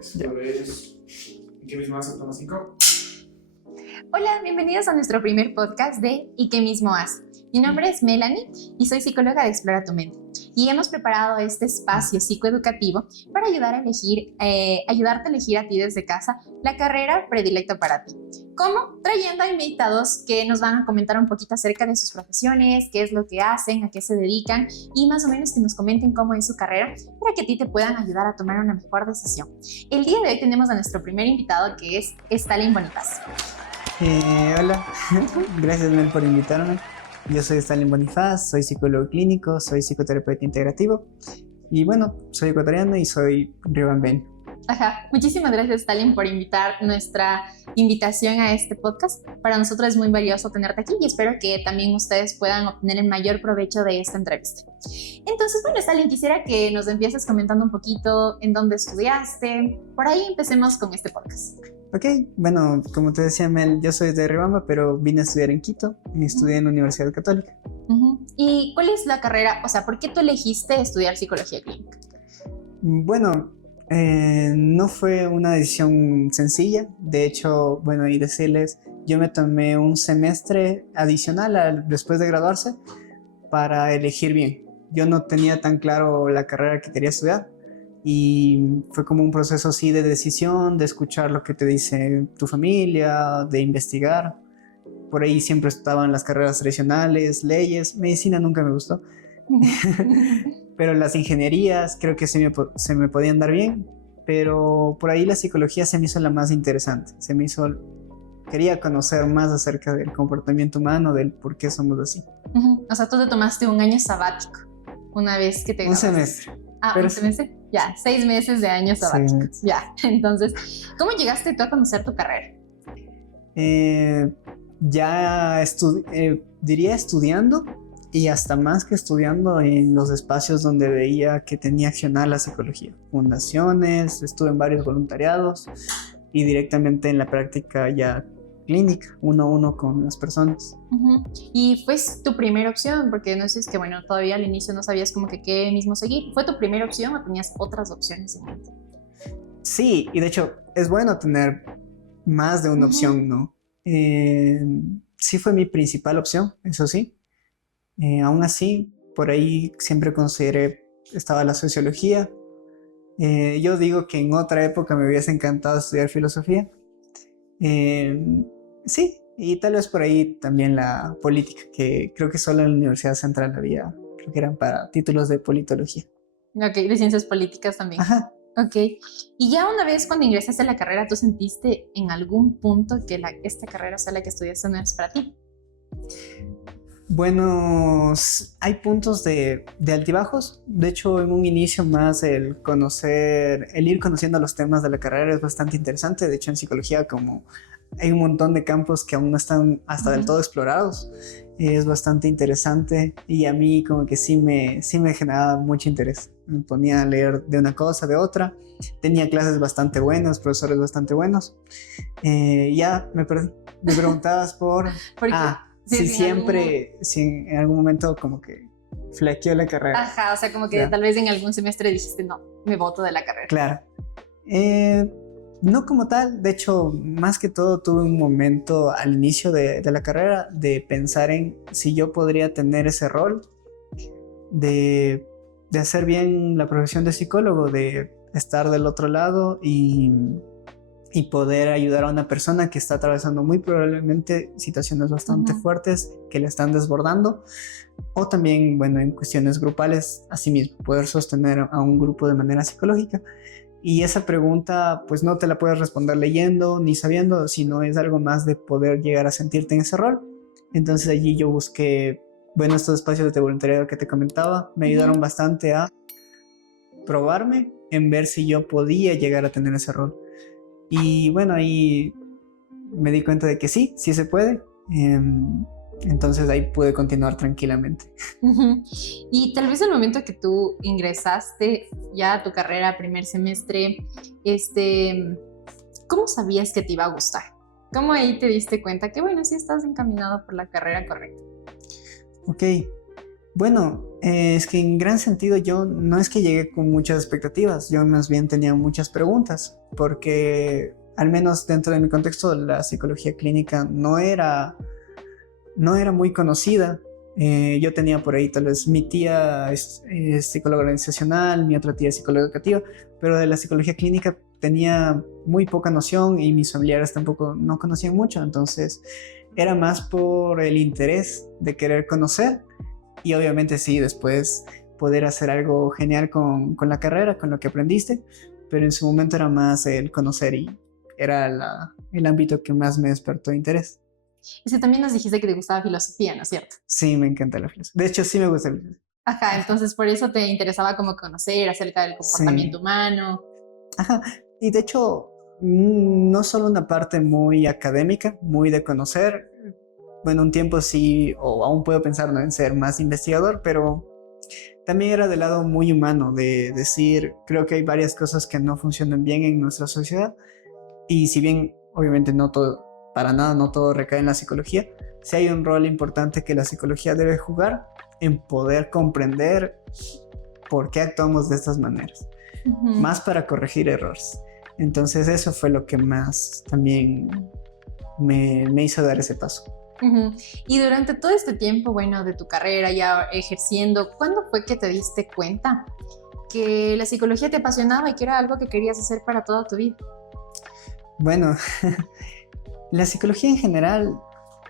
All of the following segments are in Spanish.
Esto es ¿Y qué mismo hace? Toma 5. Hola, bienvenidos a nuestro primer podcast de ¿Y qué mismo haz? Mi nombre es Melanie y soy psicóloga de Explora tu Mente. Y hemos preparado este espacio psicoeducativo para ayudarte a elegir a ti desde casa la carrera predilecta para ti. ¿Cómo? Trayendo a invitados que nos van a comentar un poquito acerca de sus profesiones, qué es lo que hacen, a qué se dedican y más o menos que nos comenten cómo es su carrera para que a ti te puedan ayudar a tomar una mejor decisión. El día de hoy tenemos a nuestro primer invitado que es Stalin Bonifaz. Hola, gracias Mel por invitarme. Yo soy Stalin Bonifaz, soy psicólogo clínico, soy psicoterapeuta integrativo y bueno, soy ecuatoriano y soy riobambeño. Ajá, muchísimas gracias Stalin por nuestra invitación a este podcast. Para nosotros es muy valioso tenerte aquí y espero que también ustedes puedan obtener el mayor provecho de esta entrevista. Entonces, bueno, Stalin, quisiera que nos empieces comentando un poquito en dónde estudiaste. Por ahí empecemos con este podcast. Ok, bueno, como te decía Mel, yo soy de Riobamba, pero vine a estudiar en Quito y estudié en la Universidad Católica. ¿Y cuál es la carrera? O sea, ¿por qué tú elegiste estudiar psicología clínica? Bueno, no fue una decisión sencilla. De hecho, bueno, y decirles, yo me tomé un semestre adicional después de graduarse para elegir bien. Yo no tenía tan claro la carrera que quería estudiar y fue como un proceso así de decisión, de escuchar lo que te dice tu familia, de investigar. Por ahí siempre estaban las carreras tradicionales, leyes, medicina nunca me gustó. Pero las ingenierías creo que se me podían dar bien, pero por ahí la psicología se me hizo la más interesante. Quería conocer más acerca del comportamiento humano, del por qué somos así. O sea, tú te tomaste un año sabático una vez que te Un graduaste. semestre. ¿Un semestre? Ya, 6 meses de año sabático. Ya, entonces, ¿cómo llegaste tú a conocer tu carrera? Diría estudiando y hasta más que estudiando en los espacios donde veía que tenía accionar la psicología. Fundaciones, estuve en varios voluntariados y directamente en la práctica ya clínica, uno a uno con las personas. ¿Y fue tu primera opción? Porque no sé, es que bueno, todavía al inicio no sabías como que qué mismo seguir. ¿Fue tu primera opción o tenías otras opciones en mente? Sí, y de hecho es bueno tener más de una opción, ¿no? Sí fue mi principal opción, eso sí. Aún así, por ahí siempre estaba la sociología. Yo digo que en otra época me hubiese encantado estudiar filosofía. Sí, y tal vez por ahí también la política, que creo que solo en la Universidad Central había, creo que eran para títulos de politología. Ok, de ciencias políticas también. Ajá. Ok, y ya una vez cuando ingresaste a la carrera, ¿tú sentiste en algún punto que esta carrera, o sea, la que estudiaste, no es para ti? Bueno, hay puntos de altibajos. De hecho, en un inicio más el ir conociendo los temas de la carrera es bastante interesante. De hecho, en psicología como hay un montón de campos que aún no están hasta del todo explorados. Es bastante interesante y a mí como que sí me generaba mucho interés. Me ponía a leer de una cosa, de otra. Tenía clases bastante buenas, profesores bastante buenos. Ya me perdí. Me preguntabas por... ¿Por qué? Si en algún momento como que flaqueó la carrera. Ajá, o sea, como que tal vez en algún semestre dijiste, no, me boto de la carrera. Claro. No como tal, de hecho, más que todo tuve un momento al inicio de la carrera de pensar en si yo podría tener ese rol de hacer bien la profesión de psicólogo, de estar del otro lado y poder ayudar a una persona que está atravesando muy probablemente situaciones bastante fuertes que le están desbordando, o también, bueno, en cuestiones grupales, asimismo, poder sostener a un grupo de manera psicológica. Y esa pregunta, pues no te la puedes responder leyendo ni sabiendo, sino es algo más de poder llegar a sentirte en ese rol. Entonces allí yo busqué, bueno, estos espacios de voluntariado que te comentaba, me ayudaron bastante a probarme en ver si yo podía llegar a tener ese rol. Y bueno, ahí me di cuenta de que sí se puede. Entonces ahí pude continuar tranquilamente. Y tal vez el momento que tú ingresaste ya a tu carrera, primer semestre, ¿cómo sabías que te iba a gustar? ¿Cómo ahí te diste cuenta que bueno, sí estás encaminado por la carrera correcta? Ok. Bueno, es que en gran sentido yo no es que llegué con muchas expectativas, yo más bien tenía muchas preguntas, porque al menos dentro de mi contexto la psicología clínica no era muy conocida. Yo tenía por ahí tal vez mi tía es psicóloga organizacional, mi otra tía es psicóloga educativa, pero de la psicología clínica tenía muy poca noción y mis familiares tampoco no conocían mucho, entonces era más por el interés de querer conocer y obviamente sí, después poder hacer algo genial con la carrera, con lo que aprendiste, pero en su momento era más el conocer y era el ámbito que más me despertó interés. Es que también nos dijiste que te gustaba filosofía, ¿no es cierto? Sí, me encanta la filosofía. De hecho, sí me gusta la filosofía. Ajá, entonces por eso te interesaba como conocer acerca del comportamiento Sí. humano. Ajá. Y de hecho, no solo una parte muy académica, muy de conocer. Bueno, un tiempo sí, o aún puedo pensar, ¿no?, en ser más investigador, pero también era del lado muy humano, de decir, creo que hay varias cosas que no funcionan bien en nuestra sociedad. Y si bien, obviamente, no todo, para nada, no todo recae en la psicología, sí hay un rol importante que la psicología debe jugar en poder comprender por qué actuamos de estas maneras, Ujú, más para corregir errores. Entonces eso fue lo que más también me hizo dar ese paso. ujú. Y durante todo este tiempo, bueno, de tu carrera ya ejerciendo, ¿cuándo fue que te diste cuenta que la psicología te apasionaba y que era algo que querías hacer para toda tu vida? Bueno, la psicología en general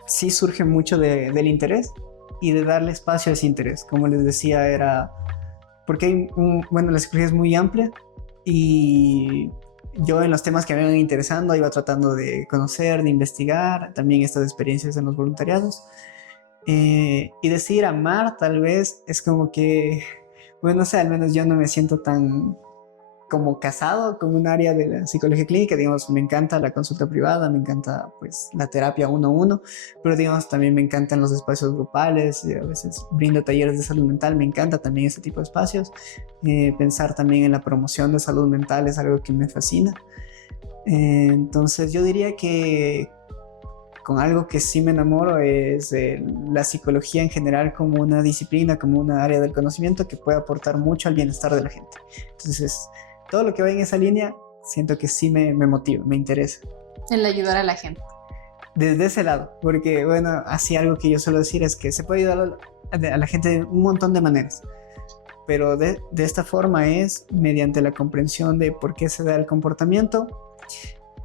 sí surge mucho del interés y de darle espacio a ese interés. Como les decía, era porque bueno, la psicología es muy amplia y yo en los temas que me iban interesando iba tratando de conocer, de investigar, también estas experiencias en los voluntariados. Y decir amar tal vez es como que, bueno, no sé, al menos yo no me siento tan como casado con un área de la psicología clínica, digamos, me encanta la consulta privada, me encanta pues la terapia uno a uno, pero digamos también me encantan los espacios grupales, a veces brindo talleres de salud mental, me encanta también ese tipo de espacios, pensar también en la promoción de salud mental es algo que me fascina. Entonces yo diría que con algo que sí me enamoro es la psicología en general como una disciplina, como una área del conocimiento que puede aportar mucho al bienestar de la gente. Entonces, todo lo que va en esa línea, siento que sí me motiva, me interesa. El ayudar a la gente. Desde ese lado, porque, bueno, así algo que yo suelo decir es que se puede ayudar a la gente de un montón de maneras, pero de esta forma es mediante la comprensión de por qué se da el comportamiento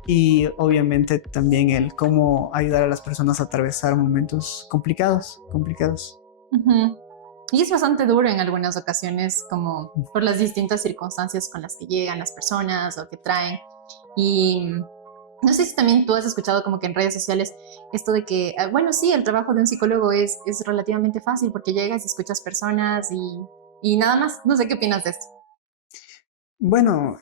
y obviamente también el cómo ayudar a las personas a atravesar momentos complicados. Ujú. Y es bastante duro en algunas ocasiones, como por las distintas circunstancias con las que llegan las personas o que traen. Y no sé si también tú has escuchado como que en redes sociales esto de que, bueno, sí, el trabajo de un psicólogo es relativamente fácil porque llegas y escuchas personas y nada más. No sé qué opinas de esto. Bueno,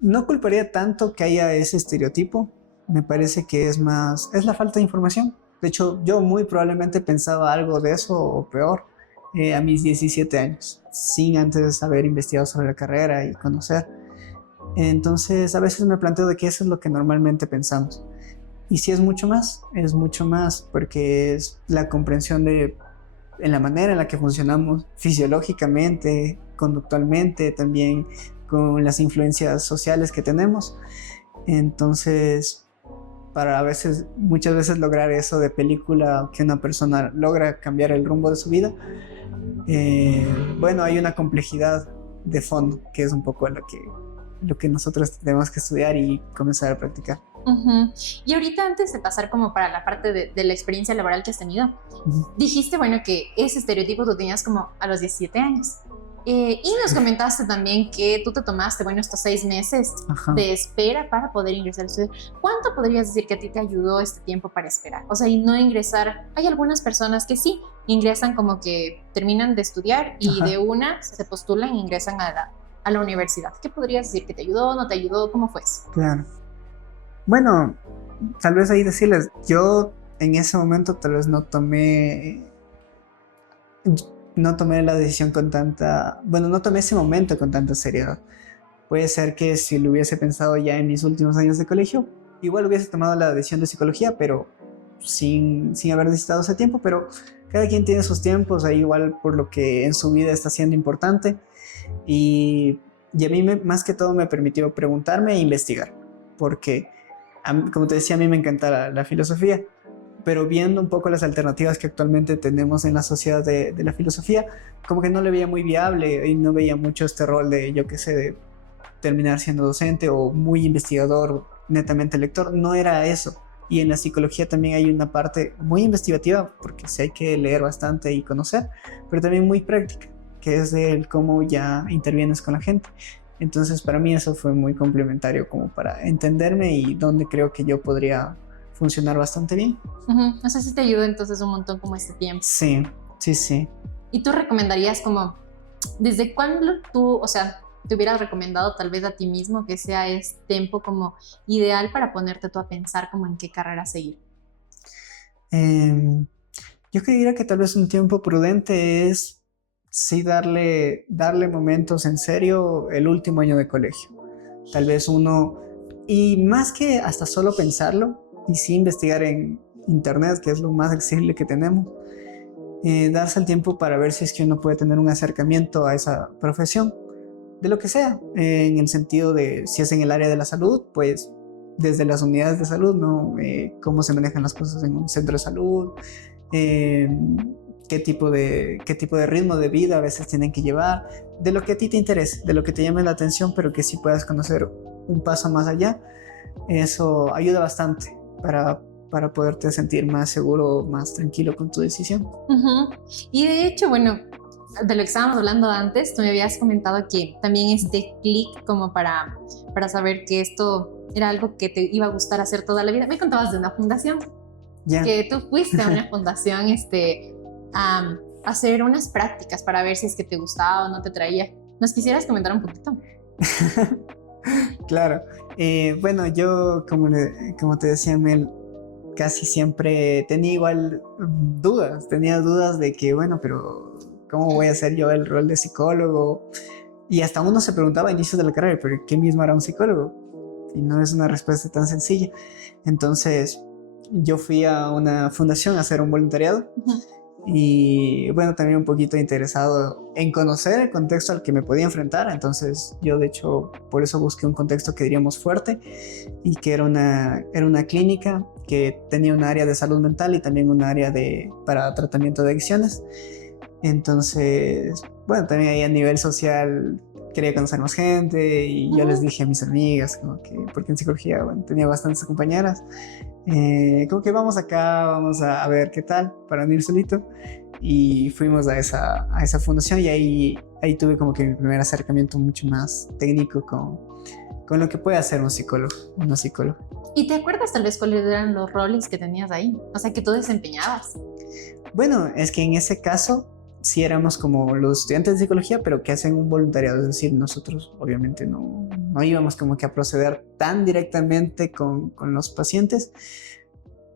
no culparía tanto que haya ese estereotipo, me parece que es más, es la falta de información. De hecho, yo muy probablemente pensaba algo de eso o peor a mis 17 años, sin antes haber investigado sobre la carrera y conocer. Entonces, a veces me planteo de que eso es lo que normalmente pensamos. Y si es mucho más, porque es la comprensión de en la manera en la que funcionamos fisiológicamente, conductualmente, también con las influencias sociales que tenemos. Entonces, para muchas veces lograr eso de película, que una persona logra cambiar el rumbo de su vida, bueno, hay una complejidad de fondo, que es un poco lo que nosotros tenemos que estudiar y comenzar a practicar. Ujú. Y ahorita antes de pasar como para la parte de la experiencia laboral que has tenido, dijiste, bueno, que ese estereotipo tú tenías como a los 17 años. Y nos comentaste también que tú te tomaste, bueno, estos 6 meses Ajá. de espera para poder ingresar al estudio. ¿Cuánto podrías decir que a ti te ayudó este tiempo para esperar? O sea, y no ingresar. Hay algunas personas que sí ingresan como que terminan de estudiar y Ajá. de una se postulan e ingresan a la universidad. ¿Qué podrías decir que te ayudó, no te ayudó? ¿Cómo fue eso? Claro. Bueno, tal vez ahí decirles, yo en ese momento tal vez no tomé la decisión con tanta, bueno, no tomé ese momento con tanta seriedad. Puede ser que si lo hubiese pensado ya en mis últimos años de colegio, igual hubiese tomado la decisión de psicología, pero sin haber necesitado ese tiempo, pero cada quien tiene sus tiempos, ahí igual por lo que en su vida está siendo importante. Y a mí más que todo me permitió preguntarme e investigar, porque como te decía, a mí me encanta la filosofía, pero viendo un poco las alternativas que actualmente tenemos en la sociedad de la filosofía, como que no le veía muy viable y no veía mucho este rol de, yo qué sé, de terminar siendo docente o muy investigador, netamente lector. No era eso. Y en la psicología también hay una parte muy investigativa, porque sí hay que leer bastante y conocer, pero también muy práctica, que es el cómo ya intervienes con la gente. Entonces para mí eso fue muy complementario como para entenderme y donde creo que yo podría funcionar bastante bien. No sé si te ayudó entonces un montón como este tiempo. Sí, sí, sí. ¿Y tú recomendarías como, desde cuándo tú, o sea, te hubieras recomendado tal vez a ti mismo que sea este tiempo como ideal para ponerte tú a pensar como en qué carrera seguir? Yo creería que tal vez un tiempo prudente es sí darle momentos en serio el último año de colegio. Tal vez uno, y más que hasta solo pensarlo, y sí investigar en internet, que es lo más accesible que tenemos, darse el tiempo para ver si es que uno puede tener un acercamiento a esa profesión, de lo que sea, en el sentido de si es en el área de la salud, pues desde las unidades de salud, ¿no? Cómo se manejan las cosas en un centro de salud, qué tipo de ritmo de vida a veces tienen que llevar, de lo que a ti te interese, de lo que te llame la atención, pero que sí puedas conocer un paso más allá. Eso ayuda bastante para poderte sentir más seguro, más tranquilo con tu decisión. Y de hecho, bueno, de lo que estábamos hablando antes, tú me habías comentado que también este clic como para saber que esto era algo que te iba a gustar hacer toda la vida. Me contabas de una fundación, que tú fuiste a una fundación a hacer unas prácticas para ver si es que te gustaba o no te traía. ¿Nos quisieras comentar un poquito? Claro. Bueno, yo, como te decía, Mel, casi siempre tenía igual tenía dudas de que, bueno, pero ¿cómo voy a hacer yo el rol de psicólogo? Y hasta uno se preguntaba a inicios de la carrera, ¿pero qué mismo era un psicólogo? Y no es una respuesta tan sencilla. Entonces, yo fui a una fundación a hacer un voluntariado. Y bueno, también un poquito interesado en conocer el contexto al que me podía enfrentar. Entonces yo de hecho por eso busqué un contexto que diríamos fuerte, y que era una clínica que tenía un área de salud mental y también un área para tratamiento de adicciones. Entonces, bueno, también ahí a nivel social quería conocer más gente, y yo les dije a mis amigas como que, porque en psicología, bueno, tenía bastantes compañeras, como que vamos acá, vamos a ver qué tal, para no ir solito. Y fuimos a esa fundación, y ahí tuve como que mi primer acercamiento mucho más técnico con lo que puede hacer un psicólogo, una psicóloga. ¿Y te acuerdas tal vez cuáles eran los roles que tenías ahí? O sea, que tú desempeñabas. Bueno, es que en ese caso sí éramos como los estudiantes de psicología, pero que hacen un voluntariado. Es decir, nosotros obviamente no íbamos como que a proceder tan directamente con los pacientes,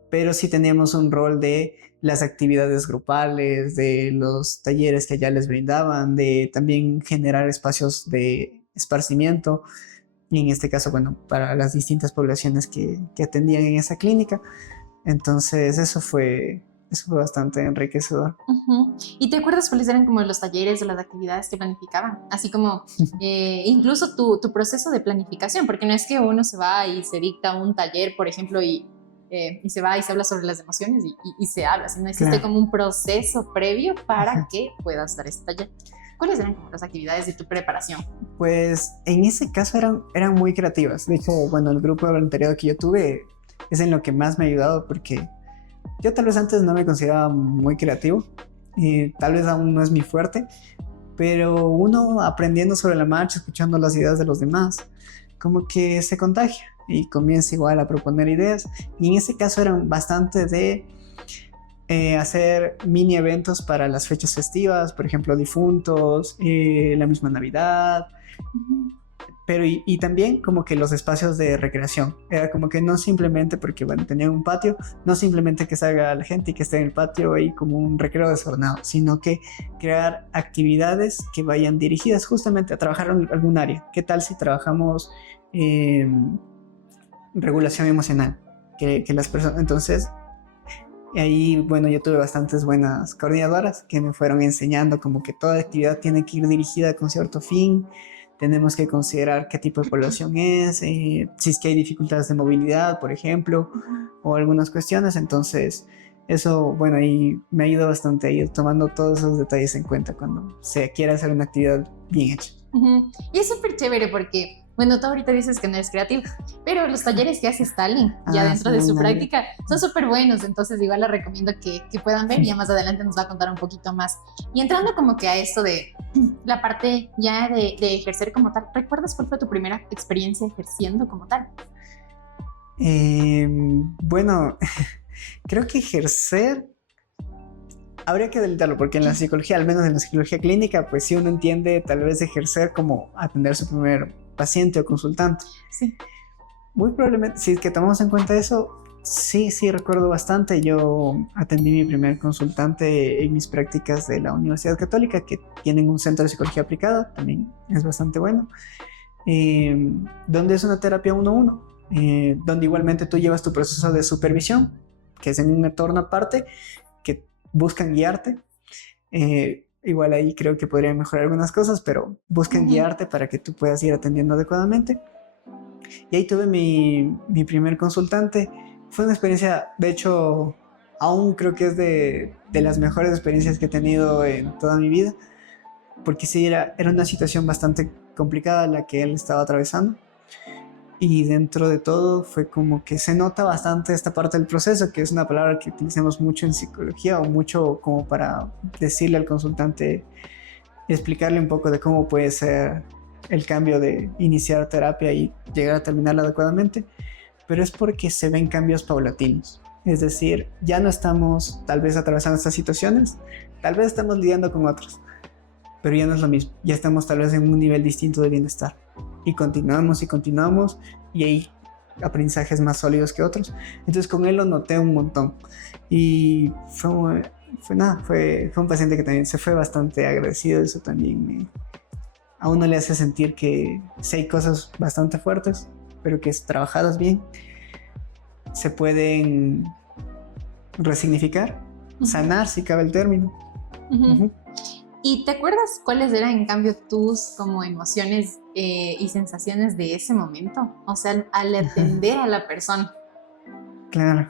pero sí teníamos un rol de las actividades grupales, de los talleres que allá les brindaban, de también generar espacios de esparcimiento, y en este caso, bueno, para las distintas poblaciones que atendían en esa clínica. Entonces eso fue bastante enriquecedor. ¿Y te acuerdas cuáles eran como los talleres o las actividades que planificaban? Así como incluso tu proceso de planificación, porque no es que uno se va y se dicta un taller, por ejemplo, y se va y se habla sobre las emociones y se habla, sino existe como un proceso previo para que puedas dar este taller. ¿Cuáles eran como las actividades de tu preparación? Pues en ese caso eran muy creativas. De hecho, bueno, el grupo de voluntariado que yo tuve es en lo que más me ha ayudado, porque yo tal vez antes no me consideraba muy creativo, y tal vez aún no es mi fuerte, pero uno aprendiendo sobre la marcha, escuchando las ideas de los demás, como que se contagia y comienza igual a proponer ideas. Y en ese caso eran bastante de hacer mini eventos para las fechas festivas, por ejemplo, difuntos, la misma Navidad. Pero y también como que los espacios de recreación. Era como que no simplemente, porque bueno, tenían un patio, no simplemente que salga la gente y que esté en el patio ahí como un recreo desordenado, sino que crear actividades que vayan dirigidas justamente a trabajar en algún área. ¿Qué tal si trabajamos regulación emocional? Que las personas, entonces, Y ahí, bueno, yo tuve bastantes buenas coordinadoras que me fueron enseñando como que toda actividad tiene que ir dirigida con cierto fin. Tenemos que considerar qué tipo de población es, si es que hay dificultades de movilidad, por ejemplo, o algunas cuestiones. Entonces, eso, bueno, ahí me ayuda bastante a ir tomando todos esos detalles en cuenta cuando se quiere hacer una actividad bien hecha. Y es súper chévere porque, bueno, tú ahorita dices que no eres creativo, pero los talleres que hace Stalin ya dentro de su práctica son súper buenos, entonces igual les recomiendo que puedan ver y ya más adelante nos va a contar un poquito más. Y entrando como que a esto de la parte ya de ejercer como tal, ¿recuerdas cuál fue tu primera experiencia ejerciendo como tal? Bueno, creo que ejercer habría que delitarlo, porque en la psicología, al menos en la psicología clínica, pues sí uno entiende tal vez ejercer como atender a su primer paciente o consultante. Sí. Muy probablemente, si es que tomamos en cuenta eso, sí recuerdo bastante. Yo atendí mi primer consultante en mis prácticas de la Universidad Católica, que tienen un centro de psicología aplicada, también es bastante bueno, donde es una terapia 1-1, donde igualmente tú llevas tu proceso de supervisión, que es en un entorno aparte, que buscan guiarte. Igual ahí creo que podría mejorar algunas cosas, pero buscan guiarte para que tú puedas ir atendiendo adecuadamente. Y ahí tuve mi primer consultante. Fue una experiencia, de hecho, aún creo que es de las mejores experiencias que he tenido en toda mi vida, porque sí, era una situación bastante complicada la que él estaba atravesando. Y dentro de todo fue como que se nota bastante esta parte del proceso, que es una palabra que utilizamos mucho en psicología, o mucho como para decirle al consultante, explicarle un poco de cómo puede ser el cambio de iniciar terapia y llegar a terminarla adecuadamente, pero es porque se ven cambios paulatinos. Es decir, ya no estamos tal vez atravesando estas situaciones, tal vez estamos lidiando con otras, pero ya no es lo mismo, ya estamos tal vez en un nivel distinto de bienestar. Y continuamos y hay aprendizajes más sólidos que otros. Entonces con él lo noté un montón. Y fue un paciente que también se fue bastante agradecido. Eso también a uno le hace sentir que sí hay cosas bastante fuertes, pero que trabajadas bien se pueden resignificar, sanar si cabe el término. ¿Y te acuerdas cuáles eran en cambio tus como emociones y sensaciones de ese momento? O sea, al atender a la persona. Claro.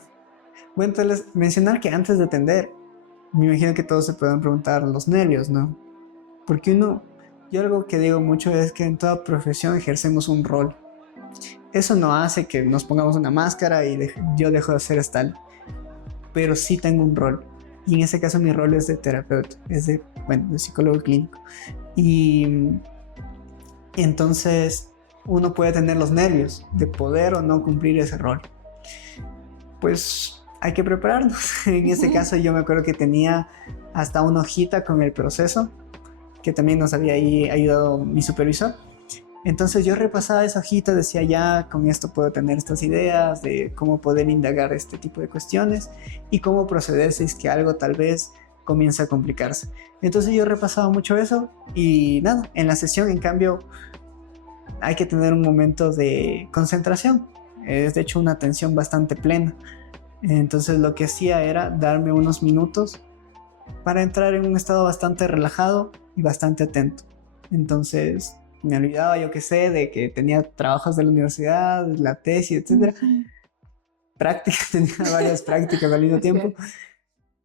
Bueno, entonces mencionar que antes de atender, me imagino que todos se pueden preguntar los nervios, ¿no? Porque yo algo que digo mucho es que en toda profesión ejercemos un rol. Eso no hace que nos pongamos una máscara y yo dejo de ser tal, pero sí tengo un rol. Y en ese caso mi rol es de terapeuta, es de psicólogo clínico. Y entonces uno puede tener los nervios de poder o no cumplir ese rol. Pues hay que prepararnos. En ese caso yo me acuerdo que tenía hasta una hojita con el proceso, que también nos había ahí ayudado mi supervisor. Entonces yo repasaba esa hojita, decía ya con esto puedo tener estas ideas de cómo poder indagar este tipo de cuestiones y cómo proceder si es que algo tal vez comienza a complicarse. Entonces yo repasaba mucho eso y nada, en la sesión en cambio hay que tener un momento de concentración, es de hecho una atención bastante plena. Entonces lo que hacía era darme unos minutos para entrar en un estado bastante relajado y bastante atento. Entonces me olvidaba, yo qué sé, de que tenía trabajos de la universidad, la tesis, etcétera. Prácticas, tenía varias prácticas al mismo tiempo.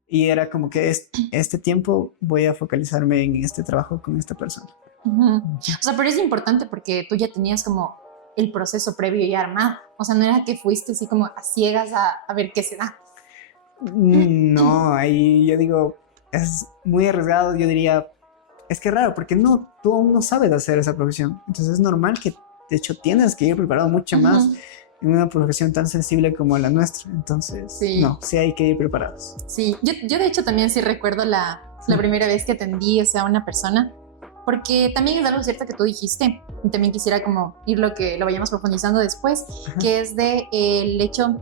Y era como que este tiempo voy a focalizarme en este trabajo con esta persona. O sea, pero es importante porque tú ya tenías como el proceso previo ya armado. O sea, no era que fuiste así como a ciegas a ver qué se da. No, ahí yo digo, es muy arriesgado, yo diría. Es que raro, porque tú aún no sabes hacer esa profesión. Entonces es normal que, de hecho, tienes que ir preparado mucho más en una profesión tan sensible como la nuestra. Entonces, no, sí hay que ir preparados. Sí, yo de hecho también sí recuerdo la primera vez que atendí, o sea, a una persona, porque también es algo cierto que tú dijiste, y también quisiera como lo vayamos profundizando después, que es de el hecho,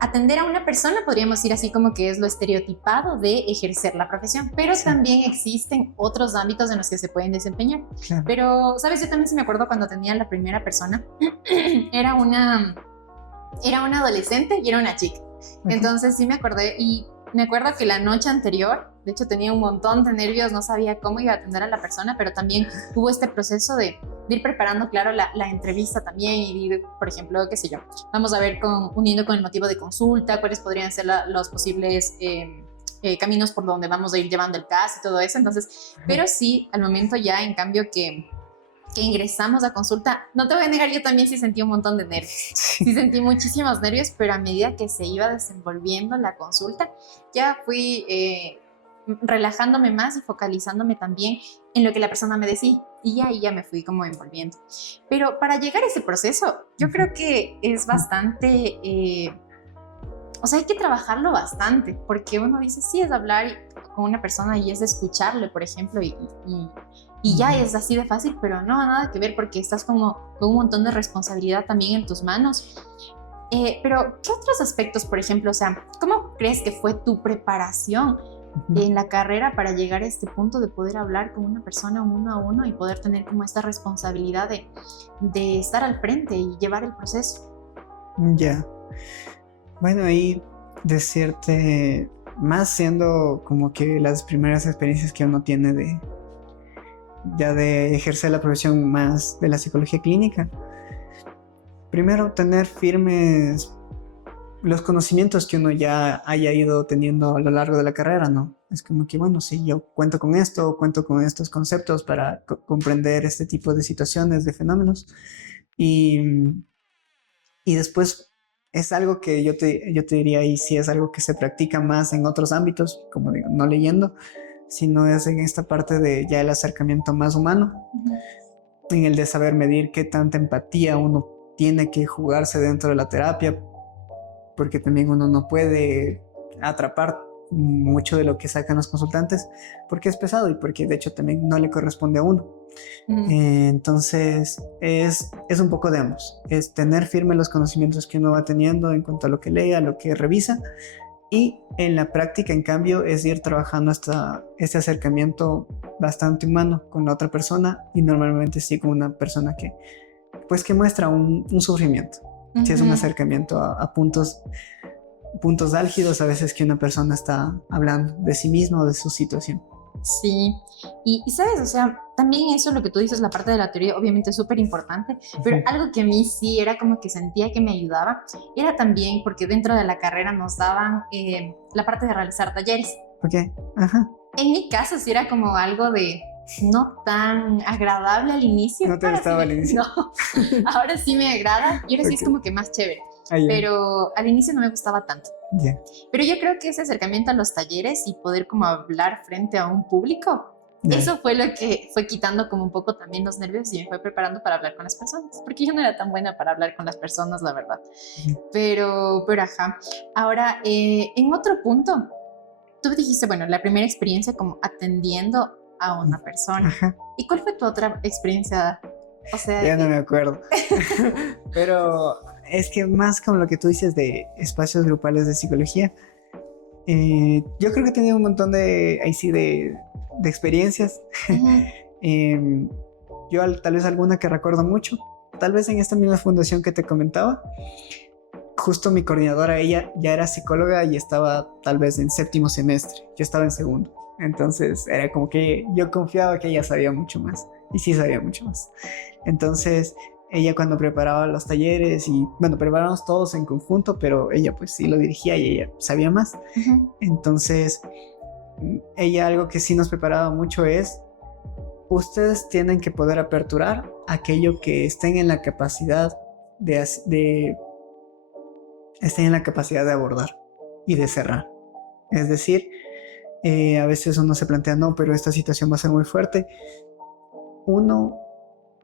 atender a una persona, podríamos decir así como que es lo estereotipado de ejercer la profesión, pero también existen otros ámbitos en los que se pueden desempeñar. Claro. Pero, ¿sabes? Yo también sí me acuerdo cuando tenía la primera persona, era una adolescente y era una chica. Ok. Entonces sí me acordé y me acuerdo que la noche anterior, de hecho tenía un montón de nervios, no sabía cómo iba a atender a la persona, pero también hubo este proceso de ir preparando, claro, la entrevista también y ir, por ejemplo, qué sé yo, vamos a ver uniendo con el motivo de consulta, cuáles podrían ser los posibles caminos por donde vamos a ir llevando el caso y todo eso. Entonces, pero sí, al momento ya, en cambio, que ingresamos a consulta, no te voy a negar, yo también sí sentí un montón de nervios, sí sentí muchísimos nervios, pero a medida que se iba desenvolviendo la consulta, ya fui relajándome más y focalizándome también en lo que la persona me decía, y ahí ya me fui como envolviendo. Pero para llegar a ese proceso, yo creo que es bastante... o sea, hay que trabajarlo bastante, porque uno dice, sí, es hablar con una persona y es escucharle, por ejemplo, y ya es así de fácil, pero no, nada que ver, porque estás como con un montón de responsabilidad también en tus manos. Pero, ¿qué otros aspectos, por ejemplo, o sea, cómo crees que fue tu preparación en la carrera para llegar a este punto de poder hablar con una persona uno a uno y poder tener como esta responsabilidad de estar al frente y llevar el proceso? Ya. Bueno, ahí decirte, más siendo como que las primeras experiencias que uno tiene de ejercer la profesión más de la psicología clínica, primero tener firmes los conocimientos que uno ya haya ido teniendo a lo largo de la carrera, ¿no? Es como que, bueno, sí, yo cuento con esto, cuento con estos conceptos para comprender este tipo de situaciones, de fenómenos, y después es algo que yo te diría, y sí es algo que se practica más en otros ámbitos, como digo, no leyendo, sino es en esta parte de ya el acercamiento más humano, en el de saber medir qué tanta empatía uno tiene que jugarse dentro de la terapia, porque también uno no puede atrapar mucho de lo que sacan los consultantes, porque es pesado y porque de hecho también no le corresponde a uno. Entonces es un poco de ambos, es tener firme los conocimientos que uno va teniendo en cuanto a lo que lee, a lo que revisa, y en la práctica, en cambio, es ir trabajando hasta este acercamiento bastante humano con la otra persona, y normalmente sí con una persona que muestra un sufrimiento. Si es un acercamiento a puntos álgidos, a veces que una persona está hablando de sí misma o de su situación. Sí, y sabes, o sea, también eso, lo que tú dices, la parte de la teoría, obviamente es súper importante, pero algo que a mí sí era como que sentía que me ayudaba, era también porque dentro de la carrera nos daban la parte de realizar talleres. Ok, ajá. En mi caso sí era como algo de no tan agradable al inicio. ¿No te gustaba al inicio? No, ahora sí me agrada y ahora sí es como que más chévere. Pero al inicio no me gustaba tanto. Pero yo creo que ese acercamiento a los talleres y poder como hablar frente a un público, eso fue lo que fue quitando como un poco también los nervios y me fue preparando para hablar con las personas, porque yo no era tan buena para hablar con las personas, la verdad. Pero ajá. Ahora, en otro punto, tú dijiste, bueno, la primera experiencia como atendiendo a una persona. Ajá. ¿Y cuál fue tu otra experiencia? O sea, ya no me acuerdo. Pero es que más como lo que tú dices de espacios grupales de psicología, yo creo que he tenido un montón de experiencias. Yo tal vez alguna que recuerdo mucho, tal vez en esta misma fundación que te comentaba, justo mi coordinadora, ella ya era psicóloga y estaba tal vez en 7º semestre, yo estaba en 2º, entonces era como que yo confiaba que ella sabía mucho más, y sí sabía mucho más. Entonces ella, cuando preparaba los talleres, y bueno, preparamos todos en conjunto, pero ella pues sí lo dirigía y ella sabía más. Entonces ella, algo que sí nos preparaba mucho es: ustedes tienen que poder aperturar aquello que estén en la capacidad estén en la capacidad de abordar y de cerrar. Es decir, a veces uno se plantea, no, pero esta situación va a ser muy fuerte. Uno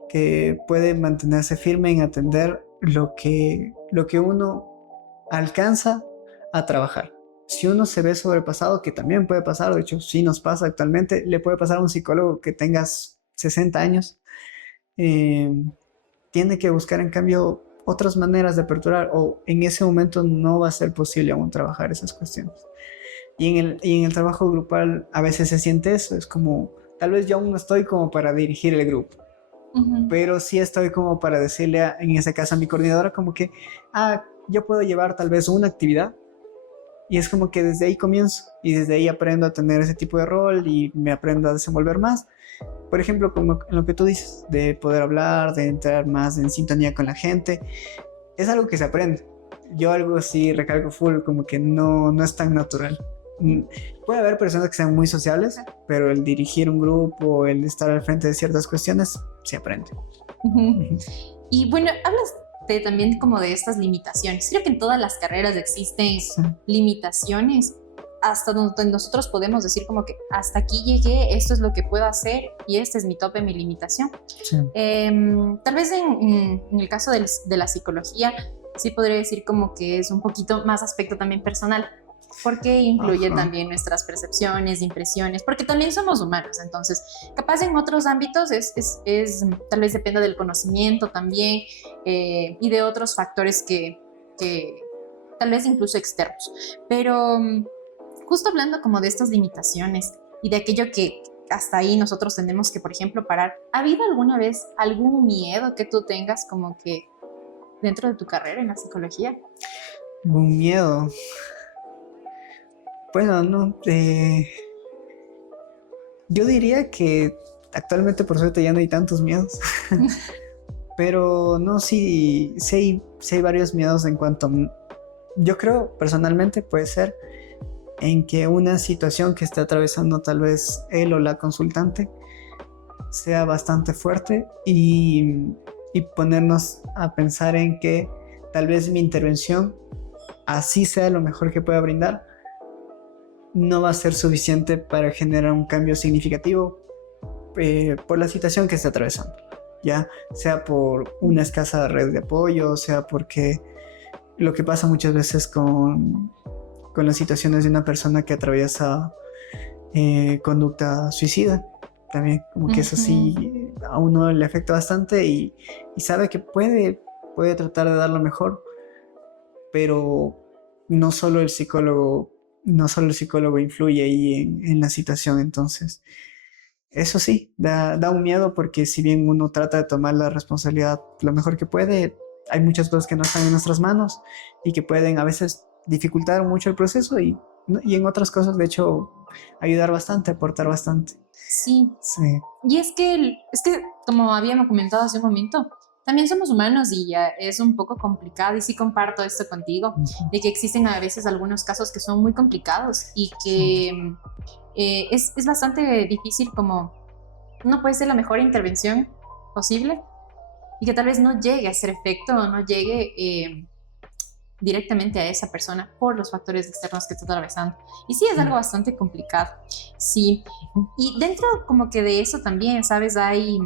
que puede mantenerse firme en atender lo que uno alcanza a trabajar. Si uno se ve sobrepasado, que también puede pasar, de hecho sí nos pasa actualmente, le puede pasar a un psicólogo que tengas 60 años, tiene que buscar en cambio otras maneras de aperturar, o en ese momento no va a ser posible aún trabajar esas cuestiones. Y en el trabajo grupal a veces se siente eso, es como, tal vez yo aún no estoy como para dirigir el grupo, pero sí estoy como para decirle en ese caso a mi coordinadora como que, yo puedo llevar tal vez una actividad, Y es como que desde ahí comienzo y desde ahí aprendo a tener ese tipo de rol y me aprendo a desenvolver más. Por ejemplo, como en lo que tú dices, de poder hablar, de entrar más en sintonía con la gente, es algo que se aprende. Yo algo así recalco full, como que no es tan natural. Puede haber personas que sean muy sociables, pero el dirigir un grupo, el estar al frente de ciertas cuestiones, se aprende. Ujú. Y bueno, hablas también como de estas limitaciones. Creo que en todas las carreras existen Sí. limitaciones hasta donde nosotros podemos decir como que hasta aquí llegué, esto es lo que puedo hacer y este es mi tope, mi limitación. Sí. Tal vez en el caso de la psicología, sí podría decir como que es un poquito más aspecto también personal, porque incluye también nuestras percepciones, impresiones, porque también somos humanos, entonces capaz en otros ámbitos tal vez dependa del conocimiento también y de otros factores que tal vez incluso externos, pero justo hablando como de estas limitaciones y de aquello que hasta ahí nosotros tenemos que, por ejemplo, parar, ¿ha habido alguna vez algún miedo que tú tengas como que dentro de tu carrera en la psicología? Un miedo. Bueno, no. Yo diría que actualmente por suerte ya no hay tantos miedos. Pero no, sí hay varios miedos en cuanto... Yo creo personalmente puede ser en que una situación que esté atravesando tal vez él o la consultante sea bastante fuerte y ponernos a pensar en que tal vez mi intervención, así sea lo mejor que pueda brindar, no va a ser suficiente para generar un cambio significativo por la situación que esté atravesando, ya sea por una escasa red de apoyo, sea porque lo que pasa muchas veces con las situaciones de una persona que atraviesa conducta suicida, también como que eso sí a uno le afecta bastante y sabe que puede tratar de dar lo mejor, pero no solo el psicólogo influye ahí en la situación. Entonces eso sí, da un miedo, porque si bien uno trata de tomar la responsabilidad lo mejor que puede, hay muchas cosas que no están en nuestras manos y que pueden a veces dificultar mucho el proceso y en otras cosas, de hecho, ayudar bastante, aportar bastante. Sí. Sí. Y es que como habíamos comentado hace un momento, también somos humanos y ya es un poco complicado, y sí comparto esto contigo, de que existen a veces algunos casos que son muy complicados y que es bastante difícil, como no puede ser la mejor intervención posible y que tal vez no llegue a hacer efecto o no llegue directamente a esa persona por los factores externos que está atravesando. Y sí, es algo bastante complicado. Sí. Y dentro como que de eso también, ¿sabes? Hay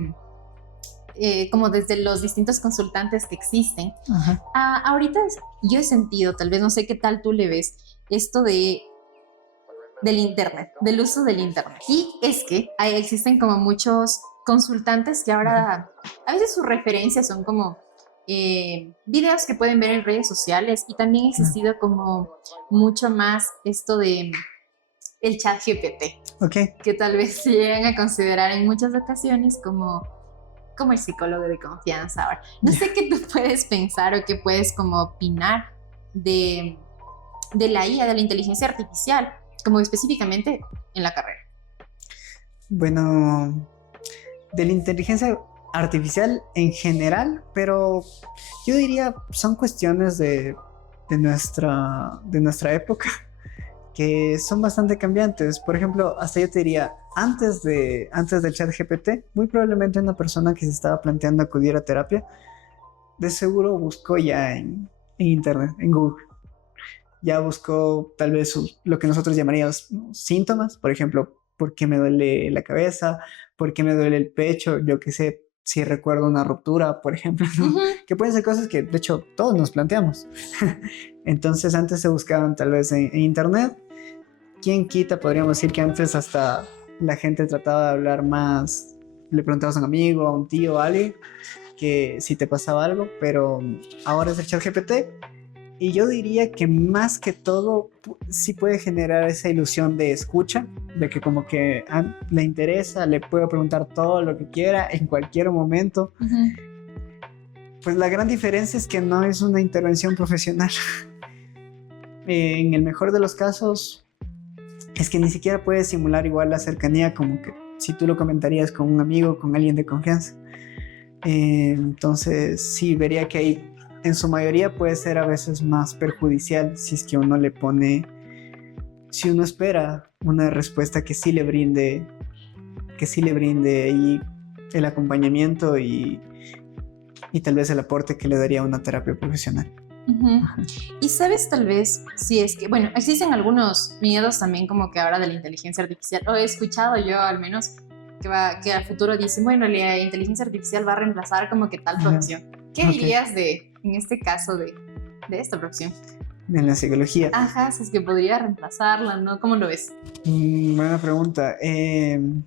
como desde los distintos consultantes que existen. Ahorita yo he sentido, tal vez no sé qué tal tú le ves, esto del internet, del uso del internet. Y es que existen como muchos consultantes que ahora a veces sus referencias son como videos que pueden ver en redes sociales, y también ha existido como mucho más esto de el chat GPT, que tal vez se llegan a considerar en muchas ocasiones como el psicólogo de confianza. Ahora, no sé qué tú puedes pensar o qué puedes como opinar de la IA, de la inteligencia artificial, como específicamente en la carrera. Bueno, de la inteligencia artificial en general, pero yo diría son cuestiones de nuestra época que son bastante cambiantes. Por ejemplo, hasta yo te diría, antes del chat GPT, muy probablemente una persona que se estaba planteando acudir a terapia, de seguro buscó ya en internet, en Google. Ya buscó tal vez lo que nosotros llamaríamos síntomas, por ejemplo, ¿por qué me duele la cabeza? ¿Por qué me duele el pecho? Yo qué sé, si recuerdo una ruptura, por ejemplo, ¿no? Que pueden ser cosas que de hecho todos nos planteamos. Entonces antes se buscaban tal vez en internet. ¿Quién quita? Podríamos decir que antes hasta la gente trataba de hablar más, le preguntabas a un amigo, a un tío, a alguien, que si te pasaba algo, pero ahora es el ChatGPT. Y yo diría que más que todo sí puede generar esa ilusión de escucha, de que como que le interesa, le puedo preguntar todo lo que quiera en cualquier momento. Pues la gran diferencia es que no es una intervención profesional. en el mejor de los casos, es que ni siquiera puedes simular igual la cercanía como que si tú lo comentarías con un amigo, con alguien de confianza. Entonces, sí, vería que ahí en su mayoría puede ser a veces más perjudicial si es que uno le pone, si uno espera una respuesta que sí le brinde ahí el acompañamiento y tal vez el aporte que le daría una terapia profesional. Ujú. Y sabes tal vez si es que, bueno, existen algunos miedos también como que ahora de la inteligencia artificial, o he escuchado yo al menos que al futuro dicen, bueno, la inteligencia artificial va a reemplazar como que tal profesión. ¿Qué Ok. dirías en este caso de esta profesión? En la psicología. Ajá, si es que podría reemplazarla, ¿no? ¿Cómo lo ves? Buena pregunta. Creo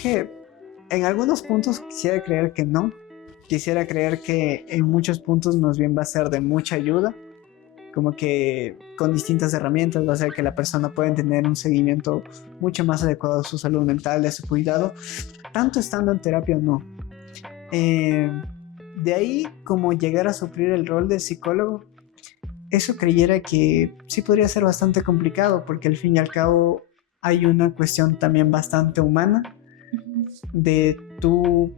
que en algunos puntos quisiera creer que no. Quisiera creer que en muchos puntos más bien va a ser de mucha ayuda, como que con distintas herramientas va a hacer que la persona pueda tener un seguimiento mucho más adecuado a su salud mental, de su cuidado, tanto estando en terapia o no. De ahí, como llegar a suplir el rol de psicólogo, eso creyera que sí podría ser bastante complicado, porque al fin y al cabo hay una cuestión también bastante humana de tú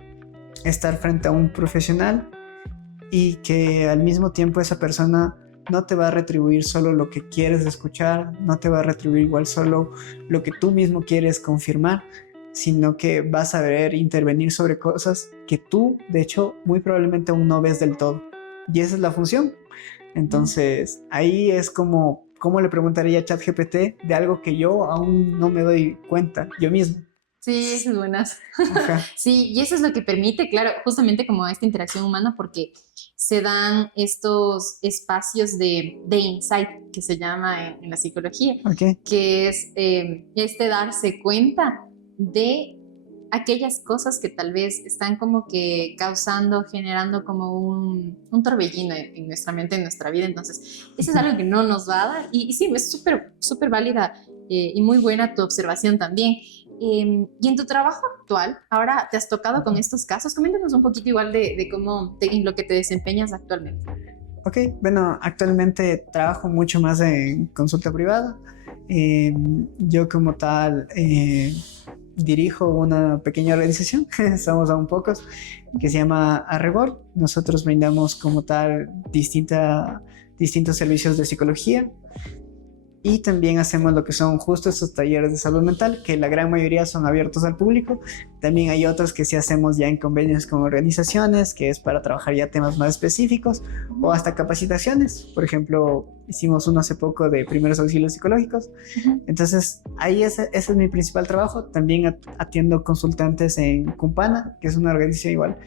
estar frente a un profesional y que al mismo tiempo esa persona no te va a retribuir solo lo que quieres escuchar, no te va a retribuir igual solo lo que tú mismo quieres confirmar, sino que vas a ver intervenir sobre cosas que tú, de hecho, muy probablemente aún no ves del todo. Y esa es la función. Entonces, ahí es como, ¿cómo le preguntaría a ChatGPT de algo que yo aún no me doy cuenta yo mismo? Sí, esas buenas. Ajá. Sí, y eso es lo que permite, claro, justamente como esta interacción humana, porque se dan estos espacios de insight, que se llama en la psicología, Ok. que es este darse cuenta de aquellas cosas que tal vez están como que causando, generando como un torbellino en nuestra mente, en nuestra vida. Entonces, eso es algo que no nos va a dar. Y sí, es súper, súper válida y muy buena tu observación también. Y en tu trabajo actual, ahora te has tocado con estos casos. Coméntanos un poquito igual de cómo en lo que te desempeñas actualmente. Ok, bueno, actualmente trabajo mucho más en consulta privada. Yo como tal dirijo una pequeña organización, somos aún pocos, que se llama Arrebol. Nosotros brindamos como tal distintos servicios de psicología. Y también hacemos lo que son justo estos talleres de salud mental, que la gran mayoría son abiertos al público. También hay otros que sí hacemos ya en convenios con organizaciones, que es para trabajar ya temas más específicos, o hasta capacitaciones. Por ejemplo, hicimos uno hace poco de primeros auxilios psicológicos. Entonces, ahí ese es mi principal trabajo. También atiendo consultantes en Cumpana, que es una organización igual